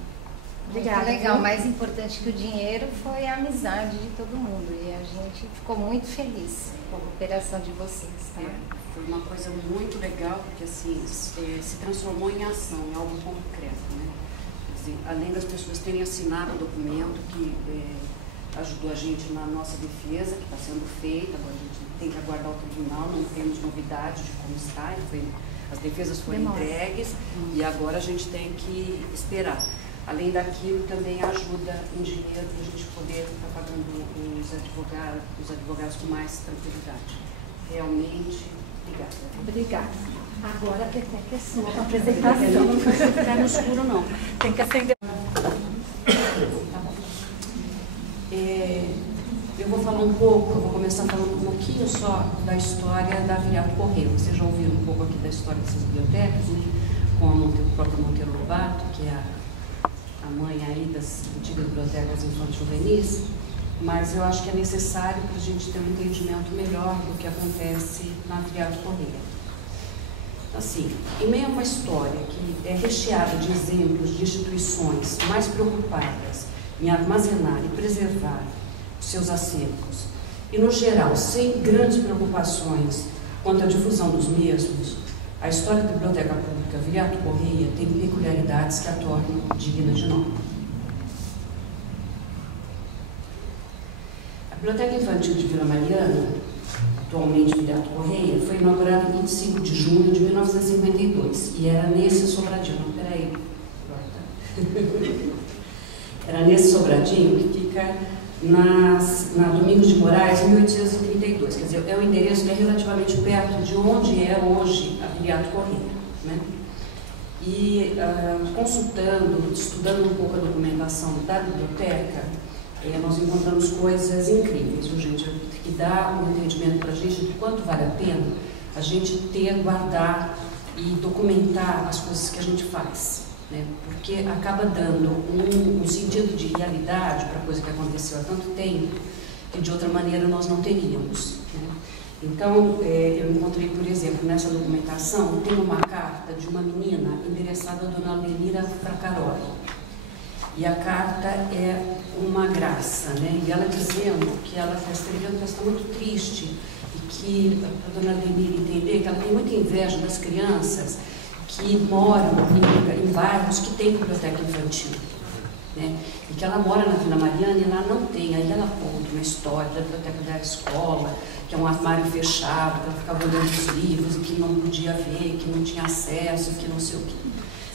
Obrigada. Muito legal, o mais importante que o dinheiro foi a amizade de todo mundo e a gente ficou muito feliz com a cooperação de vocês. Tá? Foi uma coisa muito legal, porque assim, se transformou em ação, em algo concreto, né? Quer dizer, além das pessoas terem assinado o documento, que ajudou a gente na nossa defesa, que está sendo feita. Agora a gente tem que aguardar o tribunal, não temos novidade de como está. As defesas foram entregues e agora a gente tem que esperar. Além daquilo, também ajuda em dinheiro para a gente poder estar pagando os advogados com mais tranquilidade. Realmente, obrigada. Obrigada. Agora a Peteca é sua para apresentação. Não precisa ficar no escuro, não. Tem que acender. Tá bom. Eu vou falar um pouco, eu vou começar falando um pouquinho só da história da Viriato Correia. Vocês já ouviram um pouco aqui da história dessas bibliotecas, né? Com a própria Monteiro Lobato, que é a mãe aí das antigas bibliotecas infantis juvenis, mas eu acho que é necessário para a gente ter um entendimento melhor do que acontece na Viriato Correia. Assim, em meio a uma história que é recheada de exemplos de instituições mais preocupadas em armazenar e preservar os seus acervos, e no geral sem grandes preocupações quanto à difusão dos mesmos, a história da Biblioteca Pública Viriato Correia tem peculiaridades que a tornam digna de nome. A Biblioteca Infantil de Vila Mariana, atualmente Viriato Correia, foi inaugurada em 25 de junho de 1952 e era nesse sobradinho, era nesse sobradinho que fica na Domingos de Moraes, 1832, quer dizer, é um endereço que é relativamente perto de onde é hoje a Viriato Correia, né? E consultando, estudando um pouco a documentação da biblioteca, nós encontramos coisas incríveis, viu, gente? Que dá um entendimento para a gente do quanto vale a pena a gente guardar e documentar as coisas que a gente faz, né? Porque acaba dando um sentido de realidade para a coisa que aconteceu há tanto tempo que de outra maneira nós não teríamos, né? Então, eu encontrei, por exemplo, nessa documentação, tem uma carta de uma menina endereçada a Dona Lenira Fracaroli. E a carta é uma graça, né? E ela dizendo que ela está escrevendo que ela está muito triste e que, para a Dona Lenira entender, que ela tem muita inveja das crianças que moram em bairros que têm biblioteca infantil, né? E que ela mora na Vila Mariana e lá não tem. Aí ela conta uma história da biblioteca da escola, que é um armário fechado, que ela ficava olhando os livros e que não podia ver, que não tinha acesso, que não sei o quê.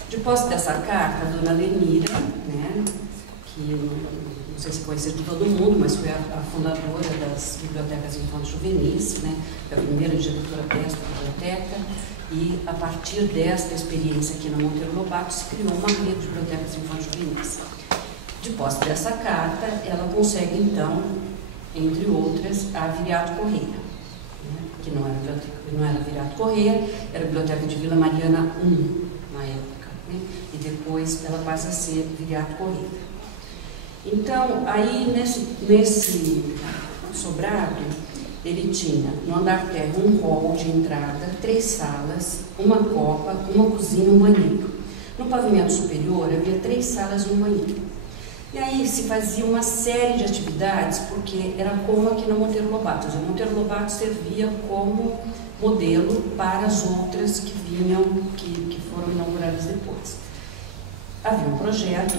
Depois dessa carta, a Dona Lenira, né, que não sei se conhecer de todo mundo, mas foi a fundadora das bibliotecas infantis juvenis, né, foi a primeira diretora desta biblioteca, e a partir desta experiência aqui na Monteiro Lobato se criou uma rede de bibliotecas infantis juvenis. Depois dessa carta, ela consegue então, entre outras, a Viriato Correia, né, que não era Viriato Correia, era a Biblioteca de Vila Mariana I, na época. E depois ela passa a ser Viriato Correia. Então, aí nesse sobrado, ele tinha no andar térreo um hall de entrada, 3 salas, uma copa, uma cozinha e um banheiro. No pavimento superior havia 3 salas e um banheiro. E aí se fazia uma série de atividades, porque era como aqui na Monteiro Lobato. A Monteiro Lobato servia como modelo para as outras que vinham, que foram inauguradas depois. Havia um projeto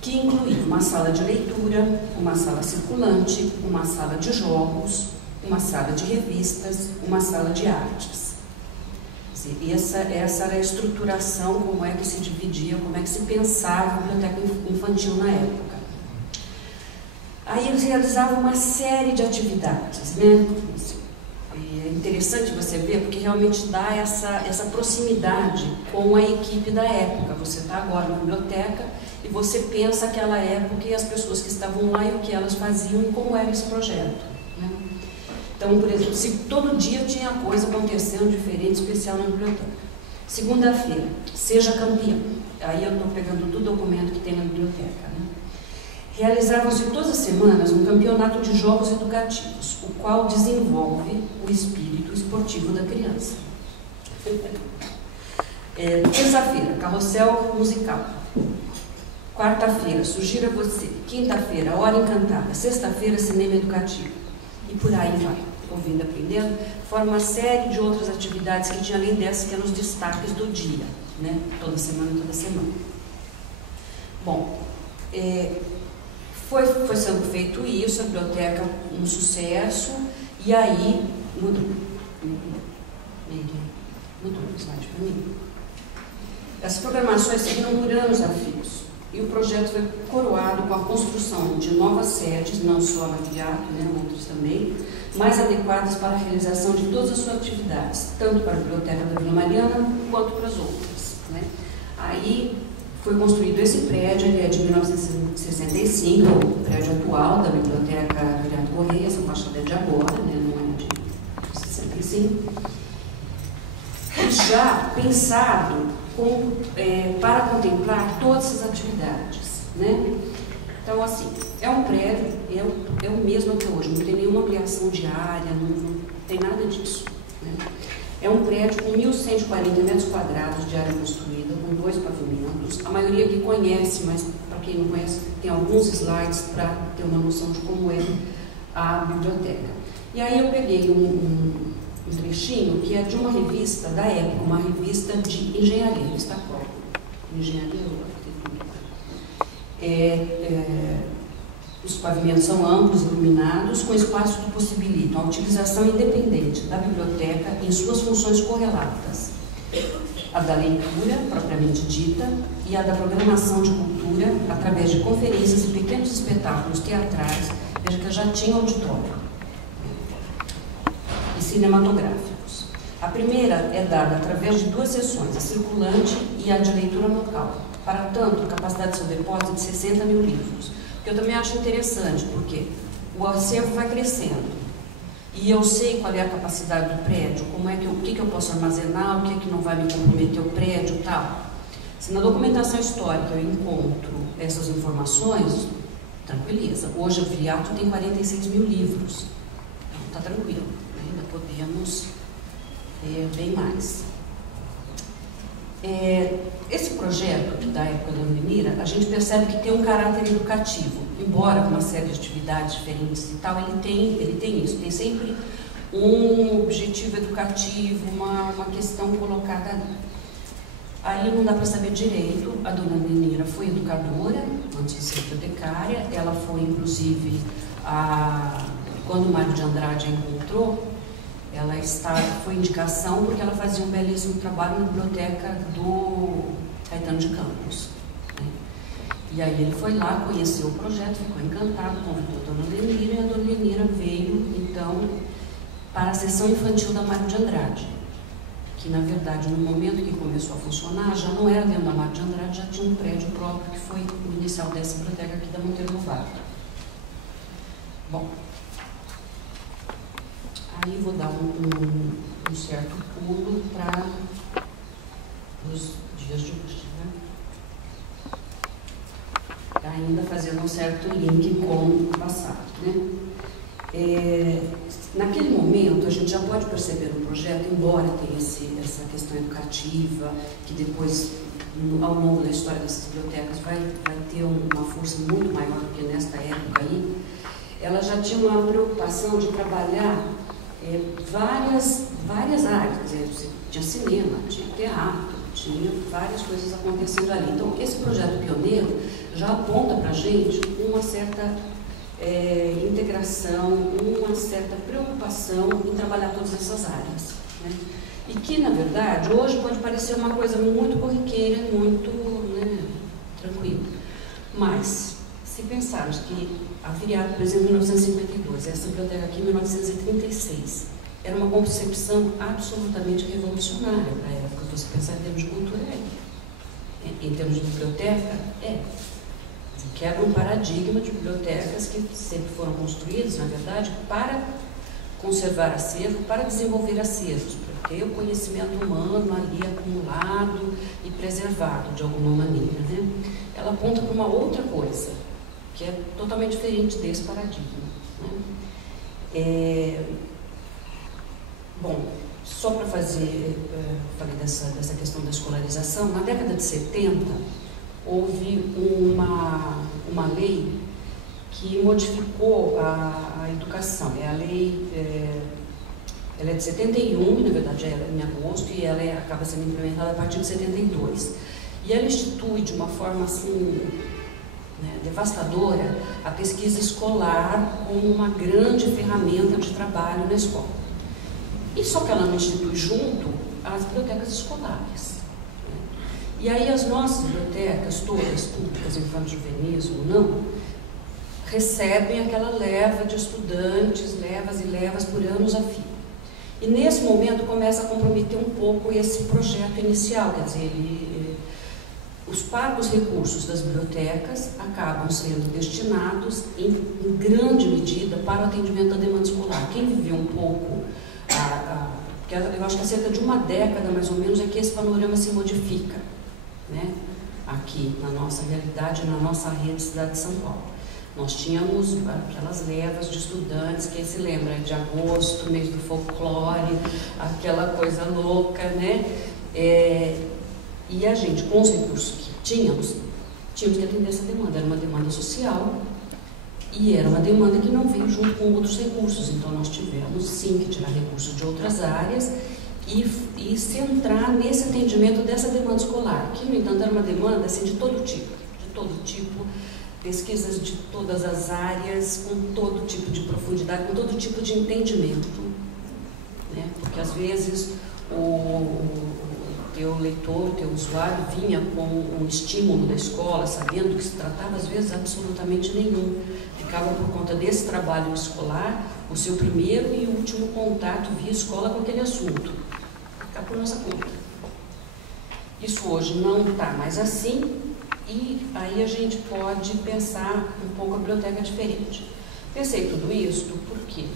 que incluía uma sala de leitura, uma sala circulante, uma sala de jogos, uma sala de revistas, uma sala de artes. Essa era a estruturação, como é que se dividia, como é que se pensava a biblioteca infantil na época. Aí eles realizavam uma série de atividades, né? É interessante você ver, porque realmente dá essa proximidade com a equipe da época. Você está agora na biblioteca e você pensa aquela época e as pessoas que estavam lá e o que elas faziam e como era esse projeto, né? Então, por exemplo, se todo dia tinha coisa acontecendo diferente, especial na biblioteca. Segunda-feira, seja campeão. Aí eu estou pegando todo o documento que tem na biblioteca, né? Realizavam-se todas as semanas um campeonato de jogos educativos, o qual desenvolve o espírito esportivo da criança. Terça-feira, carrossel musical. Quarta-feira, sugira você. Quinta-feira, hora encantada. Sexta-feira, cinema educativo. E por aí vai, ouvindo, aprendendo. Fora uma série de outras atividades que tinha além dessas, que eram os destaques do dia, né? Toda semana. Bom, Foi sendo feito isso, a biblioteca um sucesso, e aí mudou o slide para mim. Essas programações seguiram por anos a fios, e o projeto foi coroado com a construção de novas sedes, não só a Matriato, outras também, mais adequadas para a realização de todas as suas atividades, tanto para a Biblioteca da Vila Mariana quanto para as outras. Aí foi construído esse prédio, ele é de 1965, o prédio atual da Biblioteca Viriato Correia, essa faixa é de agora, não é de 65. E já pensado para contemplar todas essas atividades. Então, assim, é um prédio, é o mesmo até hoje, não tem nenhuma ampliação de área, não tem nada disso. É um prédio com 1.140 metros quadrados de área construída, com 2 pavimentos. A maioria aqui conhece, mas para quem não conhece, tem alguns slides para ter uma noção de como é a biblioteca. E aí eu peguei um trechinho que é de uma revista da época, uma revista de engenharia, revista própria, engenharia ou arquitetura. Os pavimentos são amplos, iluminados, com espaços que possibilitam a utilização independente da biblioteca em suas funções correlatas, a da leitura, propriamente dita, e a da programação de cultura, através de conferências e pequenos espetáculos teatrais, veja que já tinha auditório, e cinematográficos. A primeira é dada através de 2 sessões, a circulante e a de leitura local. Para tanto, a capacidade de seu depósito é de 60 mil livros. Eu também acho interessante, porque o acervo vai crescendo e eu sei qual é a capacidade do prédio, o que eu posso armazenar, o que não vai me comprometer o prédio e tal. Se na documentação histórica eu encontro essas informações, tranquiliza. Hoje a Viriato tem 46 mil livros, então está tranquilo, ainda podemos ter bem mais. Esse projeto da época da Andemira, a gente percebe que tem um caráter educativo, embora com uma série de atividades diferentes e tal, ele tem isso, tem sempre um objetivo educativo, uma questão colocada ali. Aí não dá para saber direito, a dona Andemira foi educadora, antes de ser bibliotecária, ela foi inclusive, quando o Mário de Andrade a encontrou, foi indicação porque ela fazia um belíssimo trabalho na biblioteca do Caetano de Campos. E aí ele foi lá, conheceu o projeto, ficou encantado, convidou a dona Lenira, e a dona Lenira veio, então, para a seção infantil da Mário de Andrade, que, na verdade, no momento que começou a funcionar, já não era dentro da Mário de Andrade, já tinha um prédio próprio, que foi o inicial dessa biblioteca aqui da Monteiro Lobato. Bom, aí vou dar um certo pulo para os dias de hoje, ainda fazendo um certo link com o passado. Naquele momento, a gente já pode perceber no projeto, embora tenha essa questão educativa, que depois, ao longo da história dessas bibliotecas, vai ter uma força muito maior do que nesta época aí, ela já tinha uma preocupação de trabalhar várias áreas, quer dizer, tinha cinema, tinha teatro, tinha várias coisas acontecendo ali. Então, esse projeto pioneiro já aponta para a gente uma certa integração, uma certa preocupação em trabalhar todas essas áreas. E que, na verdade, hoje pode parecer uma coisa muito corriqueira, muito tranquila. Mas, se pensarmos que a Viriato, por exemplo, em 1952, essa biblioteca aqui em 1936, era uma concepção absolutamente revolucionária para a época. Você pensar em termos de cultura, em termos de biblioteca, quebra um paradigma de bibliotecas que sempre foram construídas, na verdade, para conservar acervo, para desenvolver acervos, para ter o conhecimento humano ali acumulado e preservado de alguma maneira. Ela aponta para uma outra coisa, que é totalmente diferente desse paradigma. Bom, só para falei dessa questão da escolarização, na década de 70, houve uma lei que modificou a educação. A lei, ela é de 71, na verdade ela é em agosto, e ela acaba sendo implementada a partir de 72. E ela institui de uma forma assim, né, devastadora a pesquisa escolar como uma grande ferramenta de trabalho na escola. E só que ela não institui junto as bibliotecas escolares. Né? E aí as nossas bibliotecas, todas públicas, infantis, juvenis ou não, recebem aquela leva de estudantes, levas e levas por anos a fio. E nesse momento começa a comprometer um pouco esse projeto inicial, quer dizer, os pagos recursos das bibliotecas acabam sendo destinados em grande medida para o atendimento da demanda escolar. Quem viveu um pouco, eu acho que há cerca de uma década mais ou menos é que esse panorama se modifica, né? Aqui na nossa realidade, na nossa rede de cidade de São Paulo. Nós tínhamos aquelas levas de estudantes, quem se lembra de agosto, mês do folclore, aquela coisa louca, né? E a gente, com os recursos que tínhamos que atender essa demanda. Era uma demanda social e era uma demanda que não veio junto com outros recursos. Então, nós tivemos, sim, que tirar recursos de outras áreas e centrar nesse atendimento dessa demanda escolar, que, no entanto, era uma demanda assim, de todo tipo, pesquisas de todas as áreas, com todo tipo de profundidade, com todo tipo de entendimento, né? Porque às vezes o teu leitor, o teu usuário vinha com um estímulo da escola, sabendo que se tratava às vezes absolutamente nenhum. Ficava por conta desse trabalho escolar o seu primeiro e último contato via escola com aquele assunto. Ficar por nossa conta. Isso hoje não está mais assim. E aí a gente pode pensar um pouco a biblioteca diferente. Pensei tudo isso porque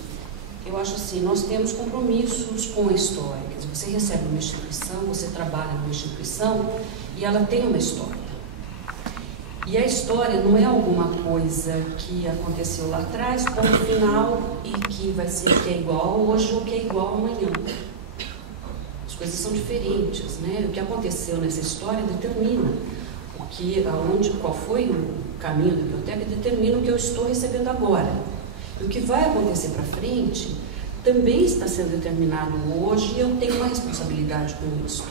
eu acho assim, nós temos compromissos com a história. Quer dizer, você recebe uma instituição, você trabalha numa instituição e ela tem uma história. E a história não é alguma coisa que aconteceu lá atrás, ponto final, e que vai ser que é igual hoje ou que é igual amanhã. As coisas são diferentes, né? O que aconteceu nessa história determina qual foi o caminho da biblioteca, determina o que eu estou recebendo agora. E o que vai acontecer para frente também está sendo determinado hoje e eu tenho uma responsabilidade com isso,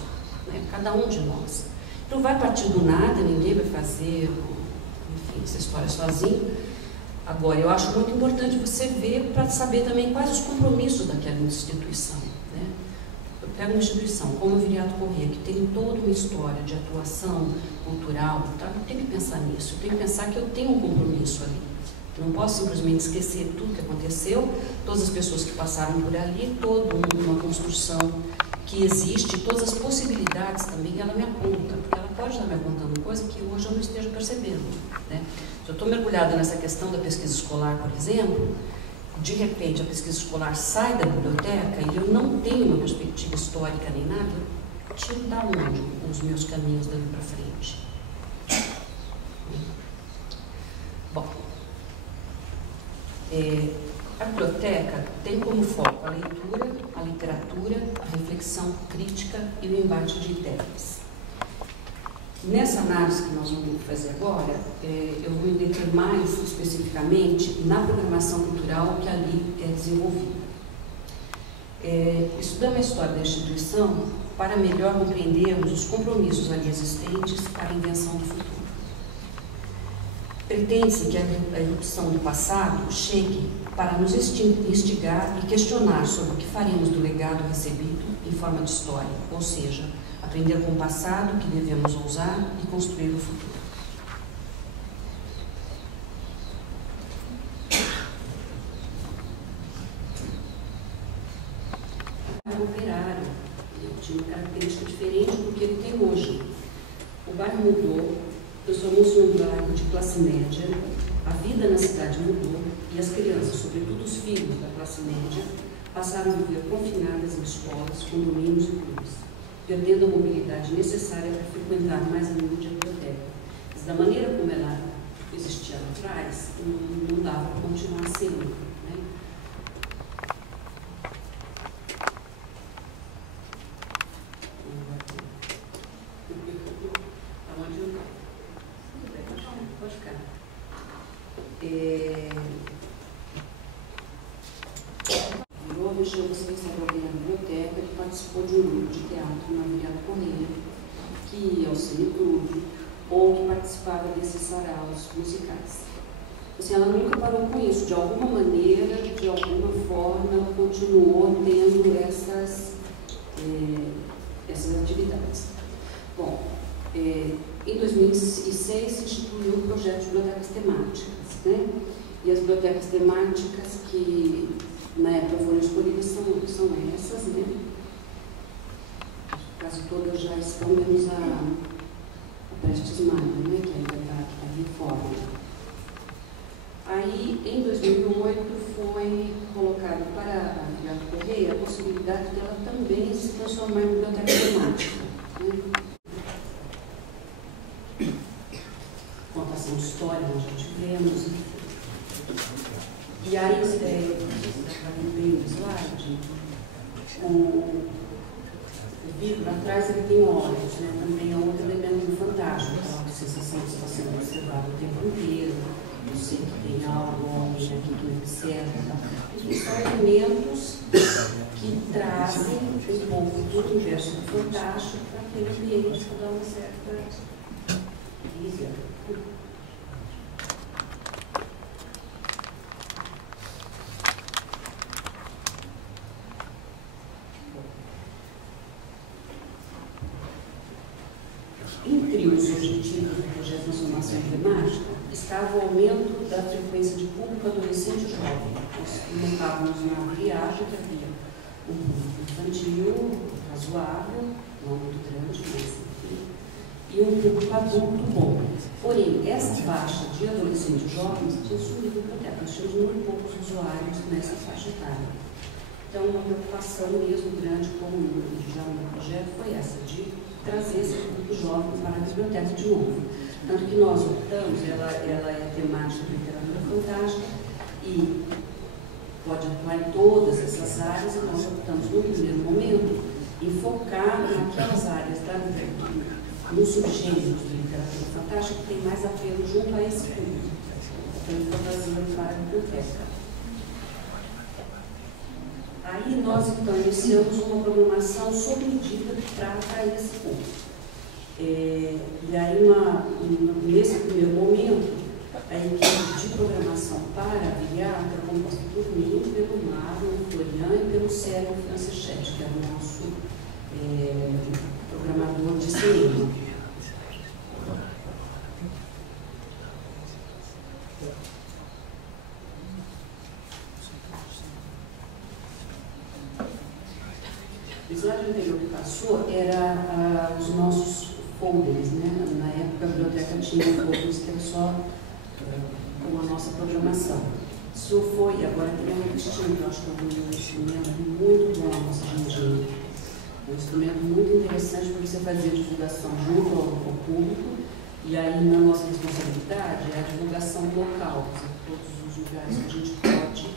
né? Cada um de nós. Não vai partir do nada, ninguém vai fazer, enfim, essa história sozinho. Agora, eu acho muito importante você ver para saber também quais os compromissos daquela instituição, né? Eu pego uma instituição como o Viriato Corrêa, que tem toda uma história de atuação cultural, tá? Eu tenho que pensar nisso, eu tenho que pensar que eu tenho um compromisso ali. Eu não posso simplesmente esquecer tudo que aconteceu, todas as pessoas que passaram por ali, toda uma construção que existe, todas as possibilidades também que ela me aponta, porque ela pode estar me apontando coisa que hoje eu não esteja percebendo, né? Se eu estou mergulhada nessa questão da pesquisa escolar, por exemplo, de repente a pesquisa escolar sai da biblioteca e eu não tenho uma perspectiva histórica nem nada, eu tiro da onde os meus caminhos dali para frente? Bom, a biblioteca tem como foco a leitura, a literatura, a reflexão crítica e o embate de ideias. Nessa análise que nós vamos fazer agora, eu vou me deter mais especificamente na programação cultural que ali é desenvolvida. Estudamos a história da instituição para melhor compreendermos os compromissos ali existentes para a invenção do futuro. Pretende-se que a erupção do passado chegue para nos instigar e questionar sobre o que faremos do legado recebido em forma de história, ou seja, aprender com o passado que devemos ousar e construir o futuro. O operário tinha uma característica diferente do que ele tem hoje. O bairro mudou, transformou-se num bairro de classe média, a vida na cidade mudou e as crianças, sobretudo os filhos da classe média, passaram a viver confinadas em escolas, condomínios e clubes, perdendo a mobilidade necessária para frequentar mais a miúde a biblioteca. Mas da maneira como ela existia lá atrás, não dava para continuar sendo, né? Pode ficar. Virou, você recebe alguém na biblioteca que participou de um grupo de teatro na Viriato Corrêa, que ia ao cineclube, ou que participava desses saraus musicais. Assim, ela nunca parou com isso, de alguma maneira, de alguma forma, ela continuou tendo essas atividades. Bom, em 2006 se instituiu o projeto de bibliotecas temáticas, né? E as bibliotecas temáticas que na época foram escolhidas são essas, né? Quase todas já estão, menos a Prestes Maia, né? Que ainda está em reforma. Aí, em 2008, foi colocado para a Filial Correia a possibilidade dela também se transformar em biblioteca temática, né? Contação de história, nós já tivemos. E aí, bem o slide, o vidro atrás ele tem olhos, né? Também é outro elemento fantástico, aquela sensação de estar sendo observado o tempo inteiro. Eu sei que tem algo, homem aqui que observa. São elementos que trazem um pouco do universo do fantástico para aquele ambiente que dá uma certa liga. Entre os objetivos do projeto de transformação emblemática estava o aumento da frequência de público adolescente e jovem. Nós notávamos na viagem que havia um público infantil razoável, não muito grande, mas enfim, e um público adulto bom. Porém, essa faixa de adolescentes e jovens tinha sumido da biblioteca. Nós tínhamos muito poucos usuários nessa faixa etária. Então, uma preocupação mesmo grande, como já no projeto, foi essa, de trazer esse público jovem para a biblioteca de novo. Tanto que nós optamos, ela é temática de literatura fantástica e pode atuar em todas essas áreas, e nós optamos, no primeiro momento, em focar naquelas áreas da literatura, nos subgêneros de literatura fantástica, que tem mais apelo junto a esse público. Então, fantasiando para a biblioteca. Aí nós, então, iniciamos uma programação sob medida para atrair esse público. E aí, nesse primeiro momento, a equipe de programação para a Viriato era composta por mim, pelo Marlon, Florian e pelo Sérgio Franceschetti, que era o nosso programador de cinema. O slide anterior que passou era os nossos folders, né? Na época a biblioteca tinha folders que era só com a nossa programação. Isso foi, agora tem um instrumento, eu acho que é um instrumento muito bom, a nossa agendinha. Um instrumento muito interessante para você fazer a divulgação junto ao público, e aí na nossa responsabilidade é a divulgação local, todos os lugares que a gente pode,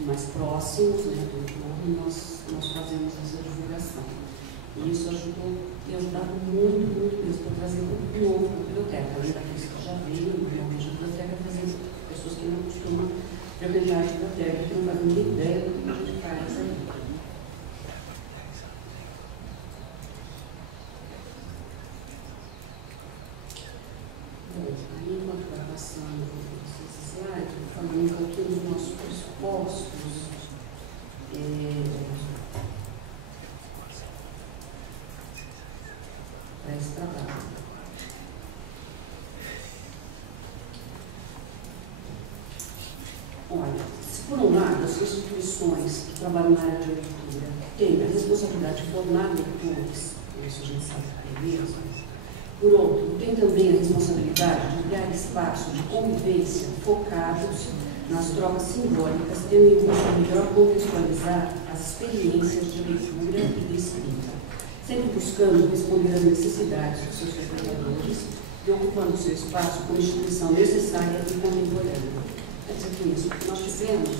mais próximos, né, do entorno, nós fazemos essa divulgação. E isso tem ajudado muito, muito mesmo para trazer público novo para a biblioteca, além daqueles que já veio realmente a biblioteca, trazer pessoas que não costumam frequentar a biblioteca, que não fazem nem ideia do que a gente faz aí. Bom, aí enquanto vai passando esse slide, falando um pouquinho dos nossos pressupostos, para esse trabalho. Olha, se por um lado as instituições que trabalham na área de leitura têm a responsabilidade de formar leitores, isso a gente sabe que é mesmo, por outro, tem também a responsabilidade de criar espaços de convivência focados nas trocas simbólicas, tendo em vista melhor contextualizar as experiências de leitura e de escrita, sempre buscando responder às necessidades dos seus frequentadores e ocupando seu espaço como instituição necessária e contemporânea. Quer dizer, com isso, nós tivemos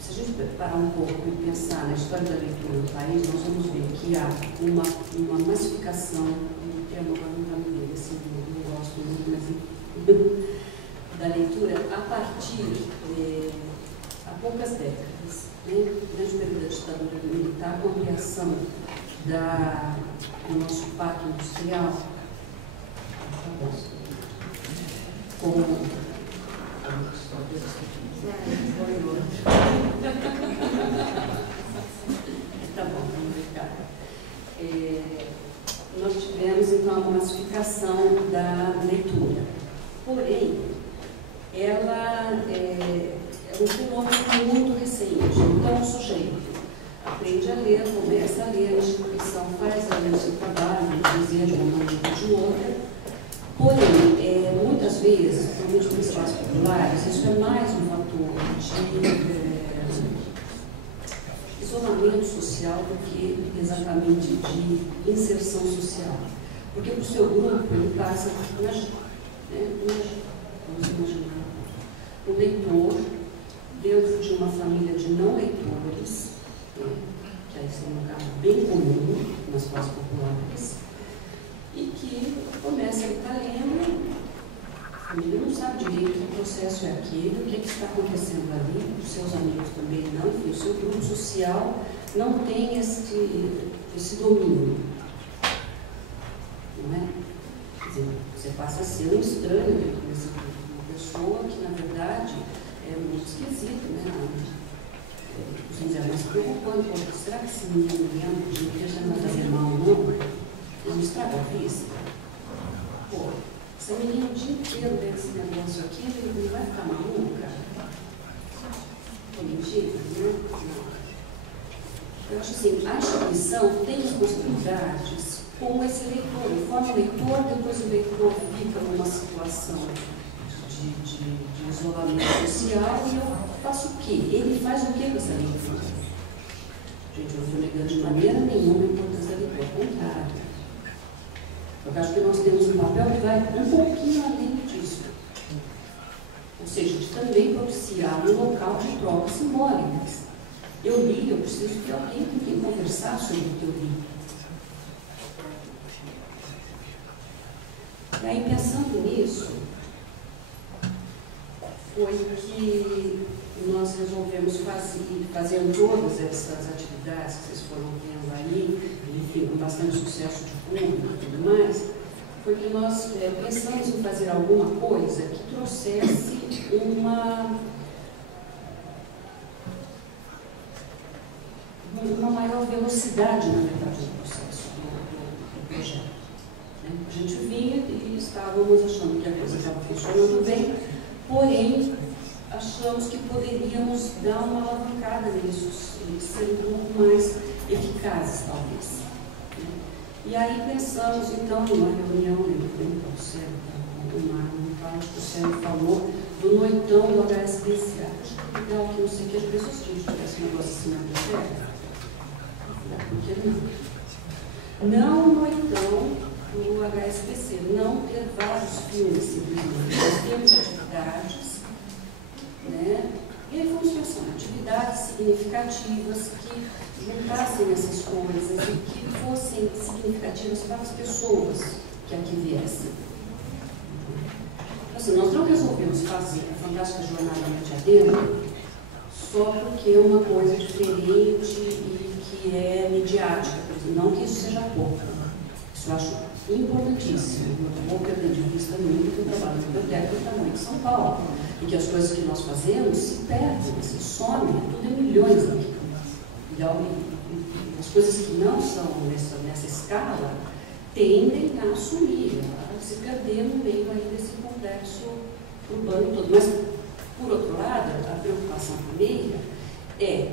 se a gente parar um pouco e pensar na história da leitura no país, nós vamos ver que há uma massificação, um termo agora não está no meio, assim, não gosto muito, mas da leitura a partir há poucas décadas. durante o período da ditadura militar, com a criação do nosso parque industrial, Tá bom, vamos brincar. Nós tivemos então a massificação da leitura. Porém, ela é um fenômeno muito recente. Então, o sujeito aprende a ler, começa a ler, a instituição faz ali o seu trabalho, dizer de uma maneira ou de outra. Porém, muitas vezes, principalmente nos espaços populares, isso é mais um fator de isolamento social do que exatamente de inserção social. Porque para o seu grupo, ele passa, vamos imaginar, o leitor dentro de uma família de não leitores, que aí seria um caso bem comum nas classes populares, e que começa a estar lendo, a família não sabe direito que processo é aquele, o que está acontecendo ali, os seus amigos também não, enfim, o seu grupo social não tem esse domínio. Não é? Quer dizer, você passa a ser um estranho dentro desse grupo, uma pessoa que, na verdade, é muito esquisita, né? Os é mais preocupante, será que esse menino lembra de que já não vai fazer mal, não estraga a vista? Pô, essa menina o dia inteiro vê esse negócio aqui, ele vai ficar maluca? Mentira, né? Não. Eu acho assim, a instituição tem responsabilidades com esse leitor. Ele forma o leitor, depois o leitor fica numa situação de isolamento social e eu faço o quê? Ele faz o quê com essa leitura? Gente, eu não estou negando de maneira nenhuma a importância da leitura, ao contrário. Eu acho que nós temos um papel que vai um pouquinho além disso. Ou seja, de também propiciar um local de trocas simbólicas. Eu li, eu preciso de alguém com quem conversar sobre o que eu li. E aí, pensando nisso, foi que nós resolvemos fazer todas essas atividades que vocês foram vendo aí, enfim, com bastante sucesso de público e tudo mais, foi que nós pensamos em fazer alguma coisa que trouxesse uma maior velocidade, na verdade, no processo do projeto. A gente vinha e estávamos achando que a coisa estava funcionando bem, porém, achamos que poderíamos dar uma alavancada nisso, ser um pouco mais eficazes, talvez. E aí pensamos, então, numa reunião, o Sérgio falou do noitão do HSBC. Acho que legal que não sei que as pessoas que tivesse um negócio assim na biblioteca. Por que não? Não o noitão do HSBC, não ter vários filmes, simplesmente. Nós temos atividades, né? E aí fomos pensando, atividades significativas que juntassem essas coisas e que fossem significativas para as pessoas que aqui viessem. Assim, nós não resolvemos fazer a Fantástica Jornada Noite Adentro só porque é uma coisa diferente e que é midiática, não que isso seja pouco. Isso eu acho importantíssimo. Eu não vou perder de vista nunca que eu trabalho na biblioteca do tamanho de São Paulo e que as coisas que nós fazemos se perdem, se somem, tudo em milhões aqui. E as coisas que não são nessa escala tendem a sumir, a se perder no meio aí desse complexo urbano todo. Mas, por outro lado, a preocupação primeira é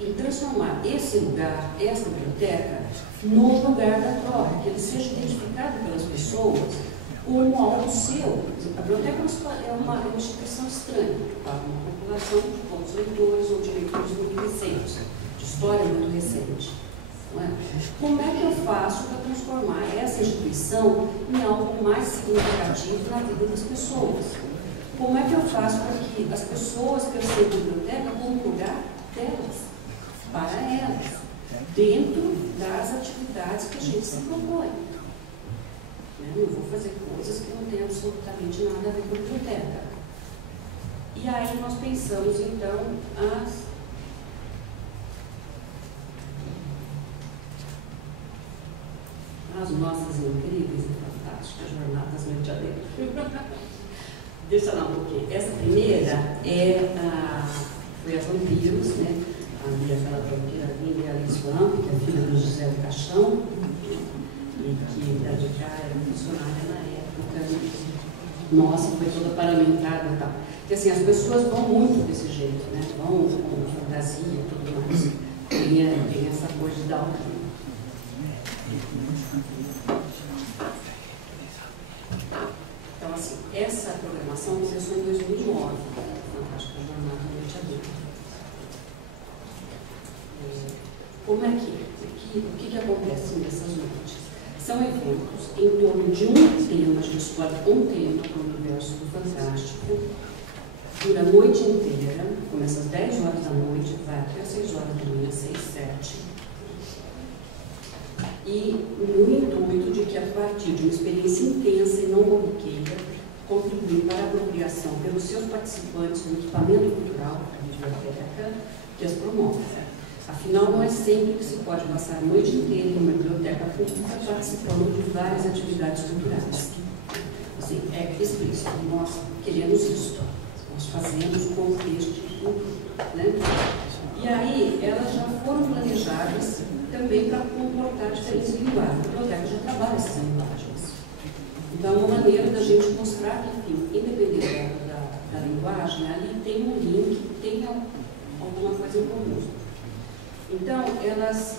em transformar esse lugar, essa biblioteca, no lugar da troca, que ele seja identificado pelas pessoas como algo seu. A biblioteca é uma instituição estranha para uma população de poucos leitores ou de leitores muito recentes, de história muito recente. Não é? Como é que eu faço para transformar essa instituição em algo mais significativo na vida das pessoas? Como é que eu faço para que as pessoas percebam a biblioteca como um lugar delas, para elas, dentro das atividades que a gente se propõe? Eu não vou fazer coisas que não têm absolutamente nada a ver com a biblioteca. E aí nós pensamos, então, as nossas incríveis e fantásticas jornadas noite adentro. Deixa eu falar um pouquinho. Essa primeira foi a Vampiros, né? Ali aquela vampira linda, Alice Vamp, que é filha do José do Caixão, e que era de cá, era funcionária na época. Nossa, foi toda paramentada e tal. Porque assim, as pessoas vão muito desse jeito, né? Vão com fantasia e tudo mais. Tem essa coisa de dar o Então, assim, essa programação começou em 2009, Fantástica Jornada Noite Adentro. Como é o que acontece nessas noites? São eventos em torno de um tema, a gente escolhe um tema para o universo do fantástico, dura a noite inteira, começa às 10 horas da noite, vai até às 6 horas da manhã, 6, 7. E no intuito de que, a partir de uma experiência intensa e não corriqueira, contribui para a apropriação pelos seus participantes do equipamento cultural, a biblioteca, que as promove. Afinal, não é sempre que se pode passar a noite inteira em uma biblioteca pública participando de várias atividades culturais. Assim, é explícito, nós queremos isso, nós fazemos com este intuito, né? E aí, elas já foram planejadas também para comportar diferentes linguagens. A biblioteca já trabalha essas linguagens. Então, é uma maneira da gente mostrar que, enfim, independente da linguagem, ali tem um link, tem alguma coisa em comum. Então, elas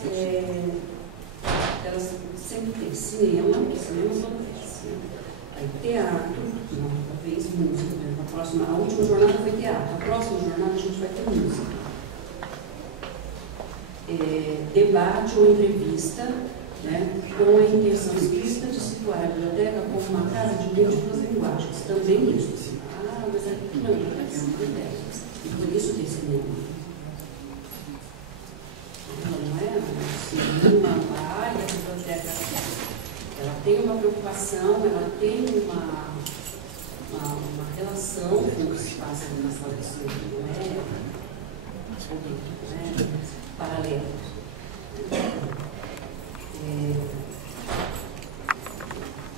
sempre têm cinema, que cinema acontece, né? Aí teatro, talvez música, né? A última jornada foi teatro, a próxima jornada a gente vai ter música. Debate ou entrevista, né, com a intenção explícita de situar a biblioteca como uma casa de múltiplas linguagens. Também isso. Assim, mas aqui não, é uma biblioteca. E por isso tem cinema. Não é cinema, a biblioteca, ela tem uma preocupação, ela tem uma relação com o que se passa nas traduções, não é paralelo.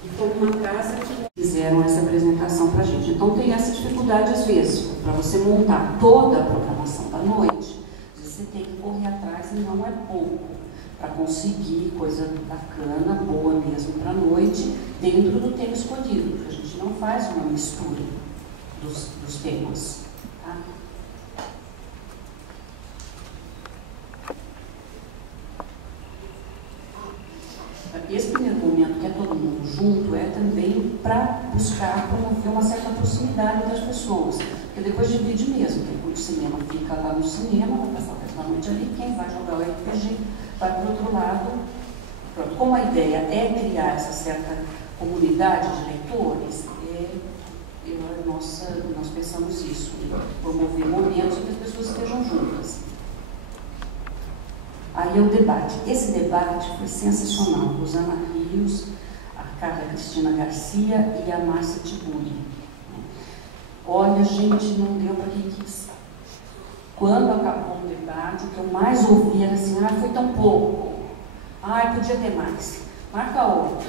E como uma casa que fizeram essa apresentação para a gente. Então tem essa dificuldade às vezes, para você montar toda a programação da noite, você tem que correr atrás e não é pouco, para conseguir coisa bacana, boa mesmo para a noite, dentro do tema escolhido, porque a gente não faz uma mistura dos temas. Tá? Esse primeiro momento, que é todo mundo junto, é também para buscar promover uma certa proximidade das pessoas. Porque depois divide mesmo, porque o cinema fica lá no cinema, vai passar o resto da noite ali, quem vai jogar o RPG vai para o outro lado. Pronto. Como a ideia é criar essa certa comunidade de leitores, nós pensamos isso, promover momentos em que as pessoas estejam juntas. Aí é o debate. Esse debate foi sensacional. Rosana Rios, a Carla Cristina Garcia e a Márcia Tiburi. Olha, gente, não deu para quem quis. Quando acabou o debate, o que eu mais ouvi era assim, foi tão pouco. Podia ter mais. Marca outro.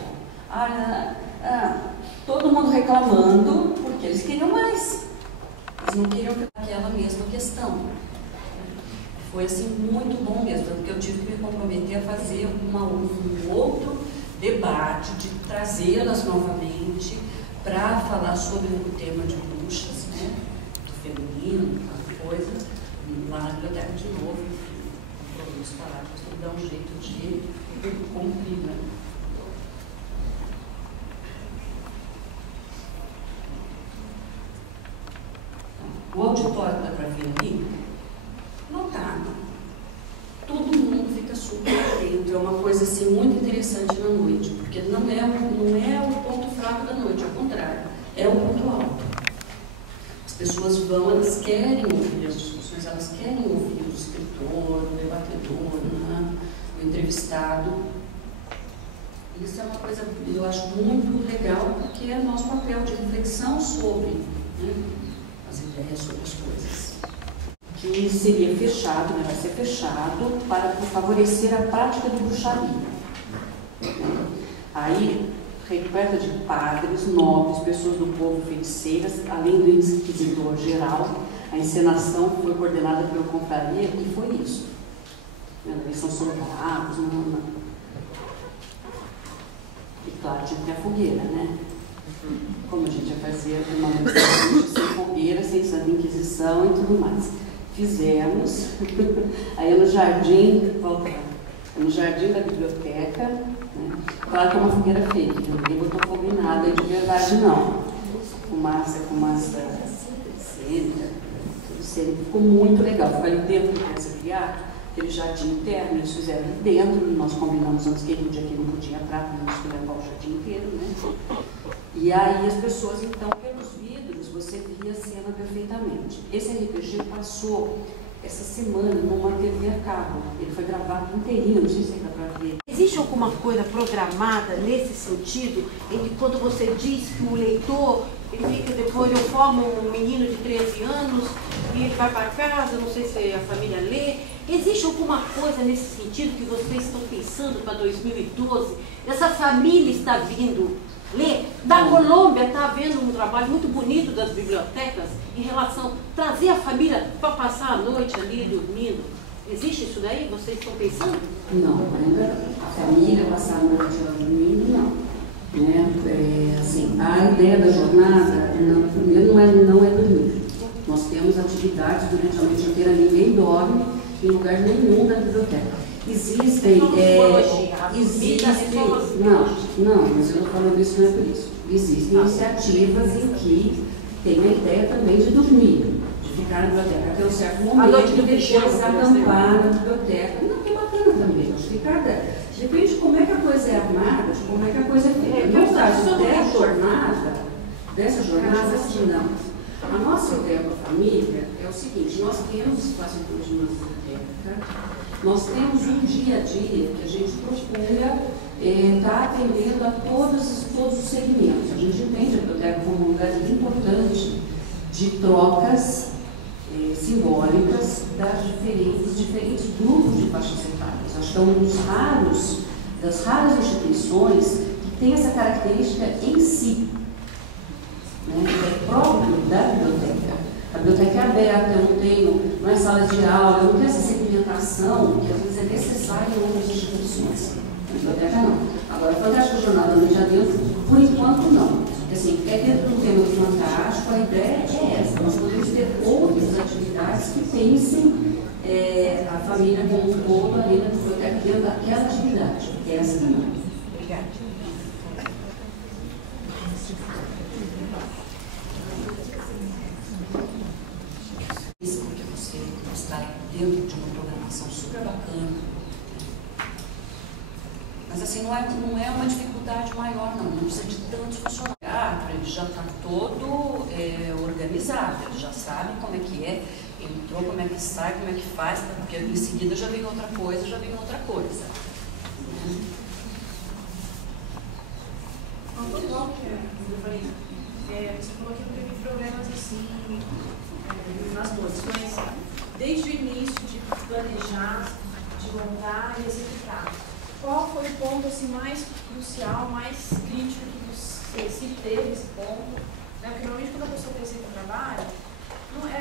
Todo mundo reclamando, porque eles queriam mais. Eles não queriam aquela mesma questão. Foi assim muito bom mesmo, porque eu tive que me comprometer a fazer um outro debate, de trazê-las novamente para falar sobre o tema de bruxas, né, do feminino, aquela coisa, lá na biblioteca de novo, os parágrafos, tem que dar um jeito de cumprir, né? O auditório dá para ver ali? Lotado. Todo mundo fica super atento. É uma coisa assim muito interessante na noite, porque não é o ponto fraco da noite, ao contrário, é o ponto alto. As pessoas vão, elas querem ouvir as discussões, elas querem ouvir o escritor, o debatedor, né, o entrevistado. Isso é uma coisa, eu acho muito legal, porque é nosso papel de reflexão sobre, né, as ideias, sobre as coisas. Que seria fechado, vai ser fechado para favorecer a prática de bruxaria. Aí, repleta de padres, nobres, pessoas do povo, feiticeiras, além do inquisidor geral. A encenação foi coordenada pela confraria e foi isso. Eles são soldados, não. E claro, tinha que ter a fogueira, né? Como a gente ia fazer uma sem fogueira, sem Santa Inquisição e tudo mais. Fizemos. Aí no jardim, no jardim da biblioteca, né? Claro que é uma fogueira fake, ninguém botou fogo em nada de verdade, não. Fumaça cênica, tudo cênico. Ficou muito legal. Ficou ali dentro do Conselho, aquele jardim interno, eles fizeram ali dentro. Nós combinamos antes que ele, um dia que não podia entrar, para não levar o jardim inteiro, né? E aí as pessoas, então, pelos vidros, você via a cena perfeitamente. Esse RPG passou essa semana numa TV a cabo. Ele foi gravado inteirinho, não sei se ainda dá para ver. Existe alguma coisa programada nesse sentido, em que quando você diz que o leitor, ele fica depois, eu formo um menino de 13 anos e ele vai para casa, não sei se a família lê. Existe alguma coisa nesse sentido que vocês estão pensando para 2012? Essa família está vindo ler? Da Colômbia está havendo um trabalho muito bonito das bibliotecas em relação a trazer a família para passar a noite ali dormindo. Existe isso daí? Vocês estão pensando? Não, ainda a família passar a noite dormindo, não. Né? Assim, a ideia da jornada não é dormir. Nós temos atividades durante a noite inteira, ninguém dorme em lugar nenhum da biblioteca. Existem, não, mas eu não falando isso, não é por isso. Existem iniciativas em que tem a ideia também de dormir, de ficar na biblioteca até um certo momento e depois acampar na biblioteca. Não, é bacana também. Acho que depende de como é que a coisa é armada, de como é que a coisa é feita. No caso dessa jornada, assim, não. A nossa ideia com a família é o seguinte: nós temos espaço de uma biblioteca. Nós temos um dia a dia que a gente procura estar atendendo a todos os segmentos. A gente entende a biblioteca como um lugar importante de trocas simbólicas dos diferentes grupos de faixas etárias. Acho que é um das raras instituições que tem essa característica em si, né? É próprio da biblioteca. A biblioteca é aberta, não é sala de aula, eu não tenho essa segmentação que às vezes é necessária em outras instituições. A biblioteca não. Agora, a Fantástica Jornada da Noite Adentro, por enquanto não. Porque, assim, é dentro do tema do Fantástico, a ideia é essa. Nós podemos ter outras atividades que pensem a família como um todo ali na biblioteca dentro daquela atividade. Essa não. Obrigada. Porque você está dentro de uma programação super bacana. Mas assim, não é uma dificuldade maior, não precisa de tantos funcionários. Ele já está todo organizado, ele já sabe como é que é, entrou, como é que sai, como é que faz, porque em seguida já vem outra coisa. Você falou que não teve problemas assim nas noites, mas desde o início de planejar, de montar e executar, qual foi o ponto assim, mais crucial, mais crítico que você se teve esse ponto? Né? Porque normalmente quando a pessoa apresenta um trabalho, não é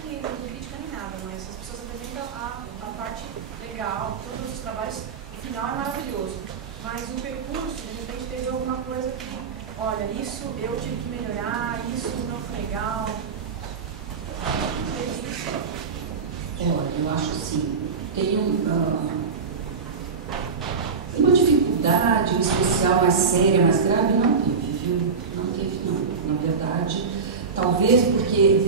que não tem crítica nem nada, mas as pessoas apresentam a parte legal, todos os trabalhos, o final é maravilhoso. Mas o percurso, de repente, teve alguma coisa que, olha, isso eu tive que melhorar, isso não foi legal. Olha, eu acho assim, tem uma dificuldade especial, mais séria, mais grave, não teve, viu? Não teve, não. Na verdade, talvez porque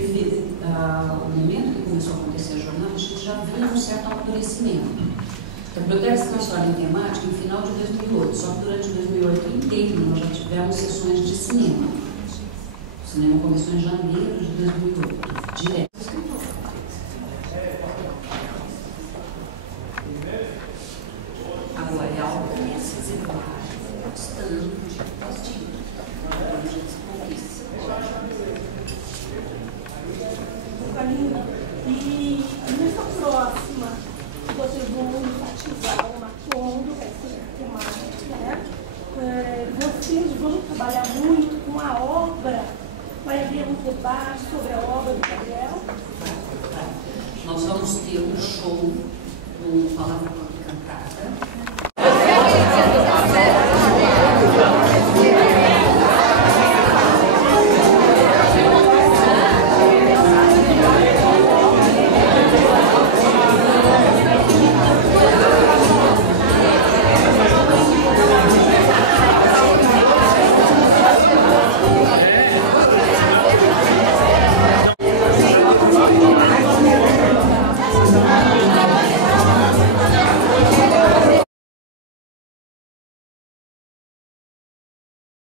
o momento que começou a acontecer a jornada, a gente já via um certo amadurecimento. A biblioteca se transforma em temática no final de 2008, só que durante 2008 inteiro nós já tivemos sessões de cinema. O cinema começou em janeiro de 2008, direto. Agora é algo que começa a fazer bastante positivo. A gente se conquista. E nessa próxima, vocês vão enfatizar o Macondo, essa temática, né? debate sobre a obra do Gabriel? Nós vamos ter um show no Palavra Cantada,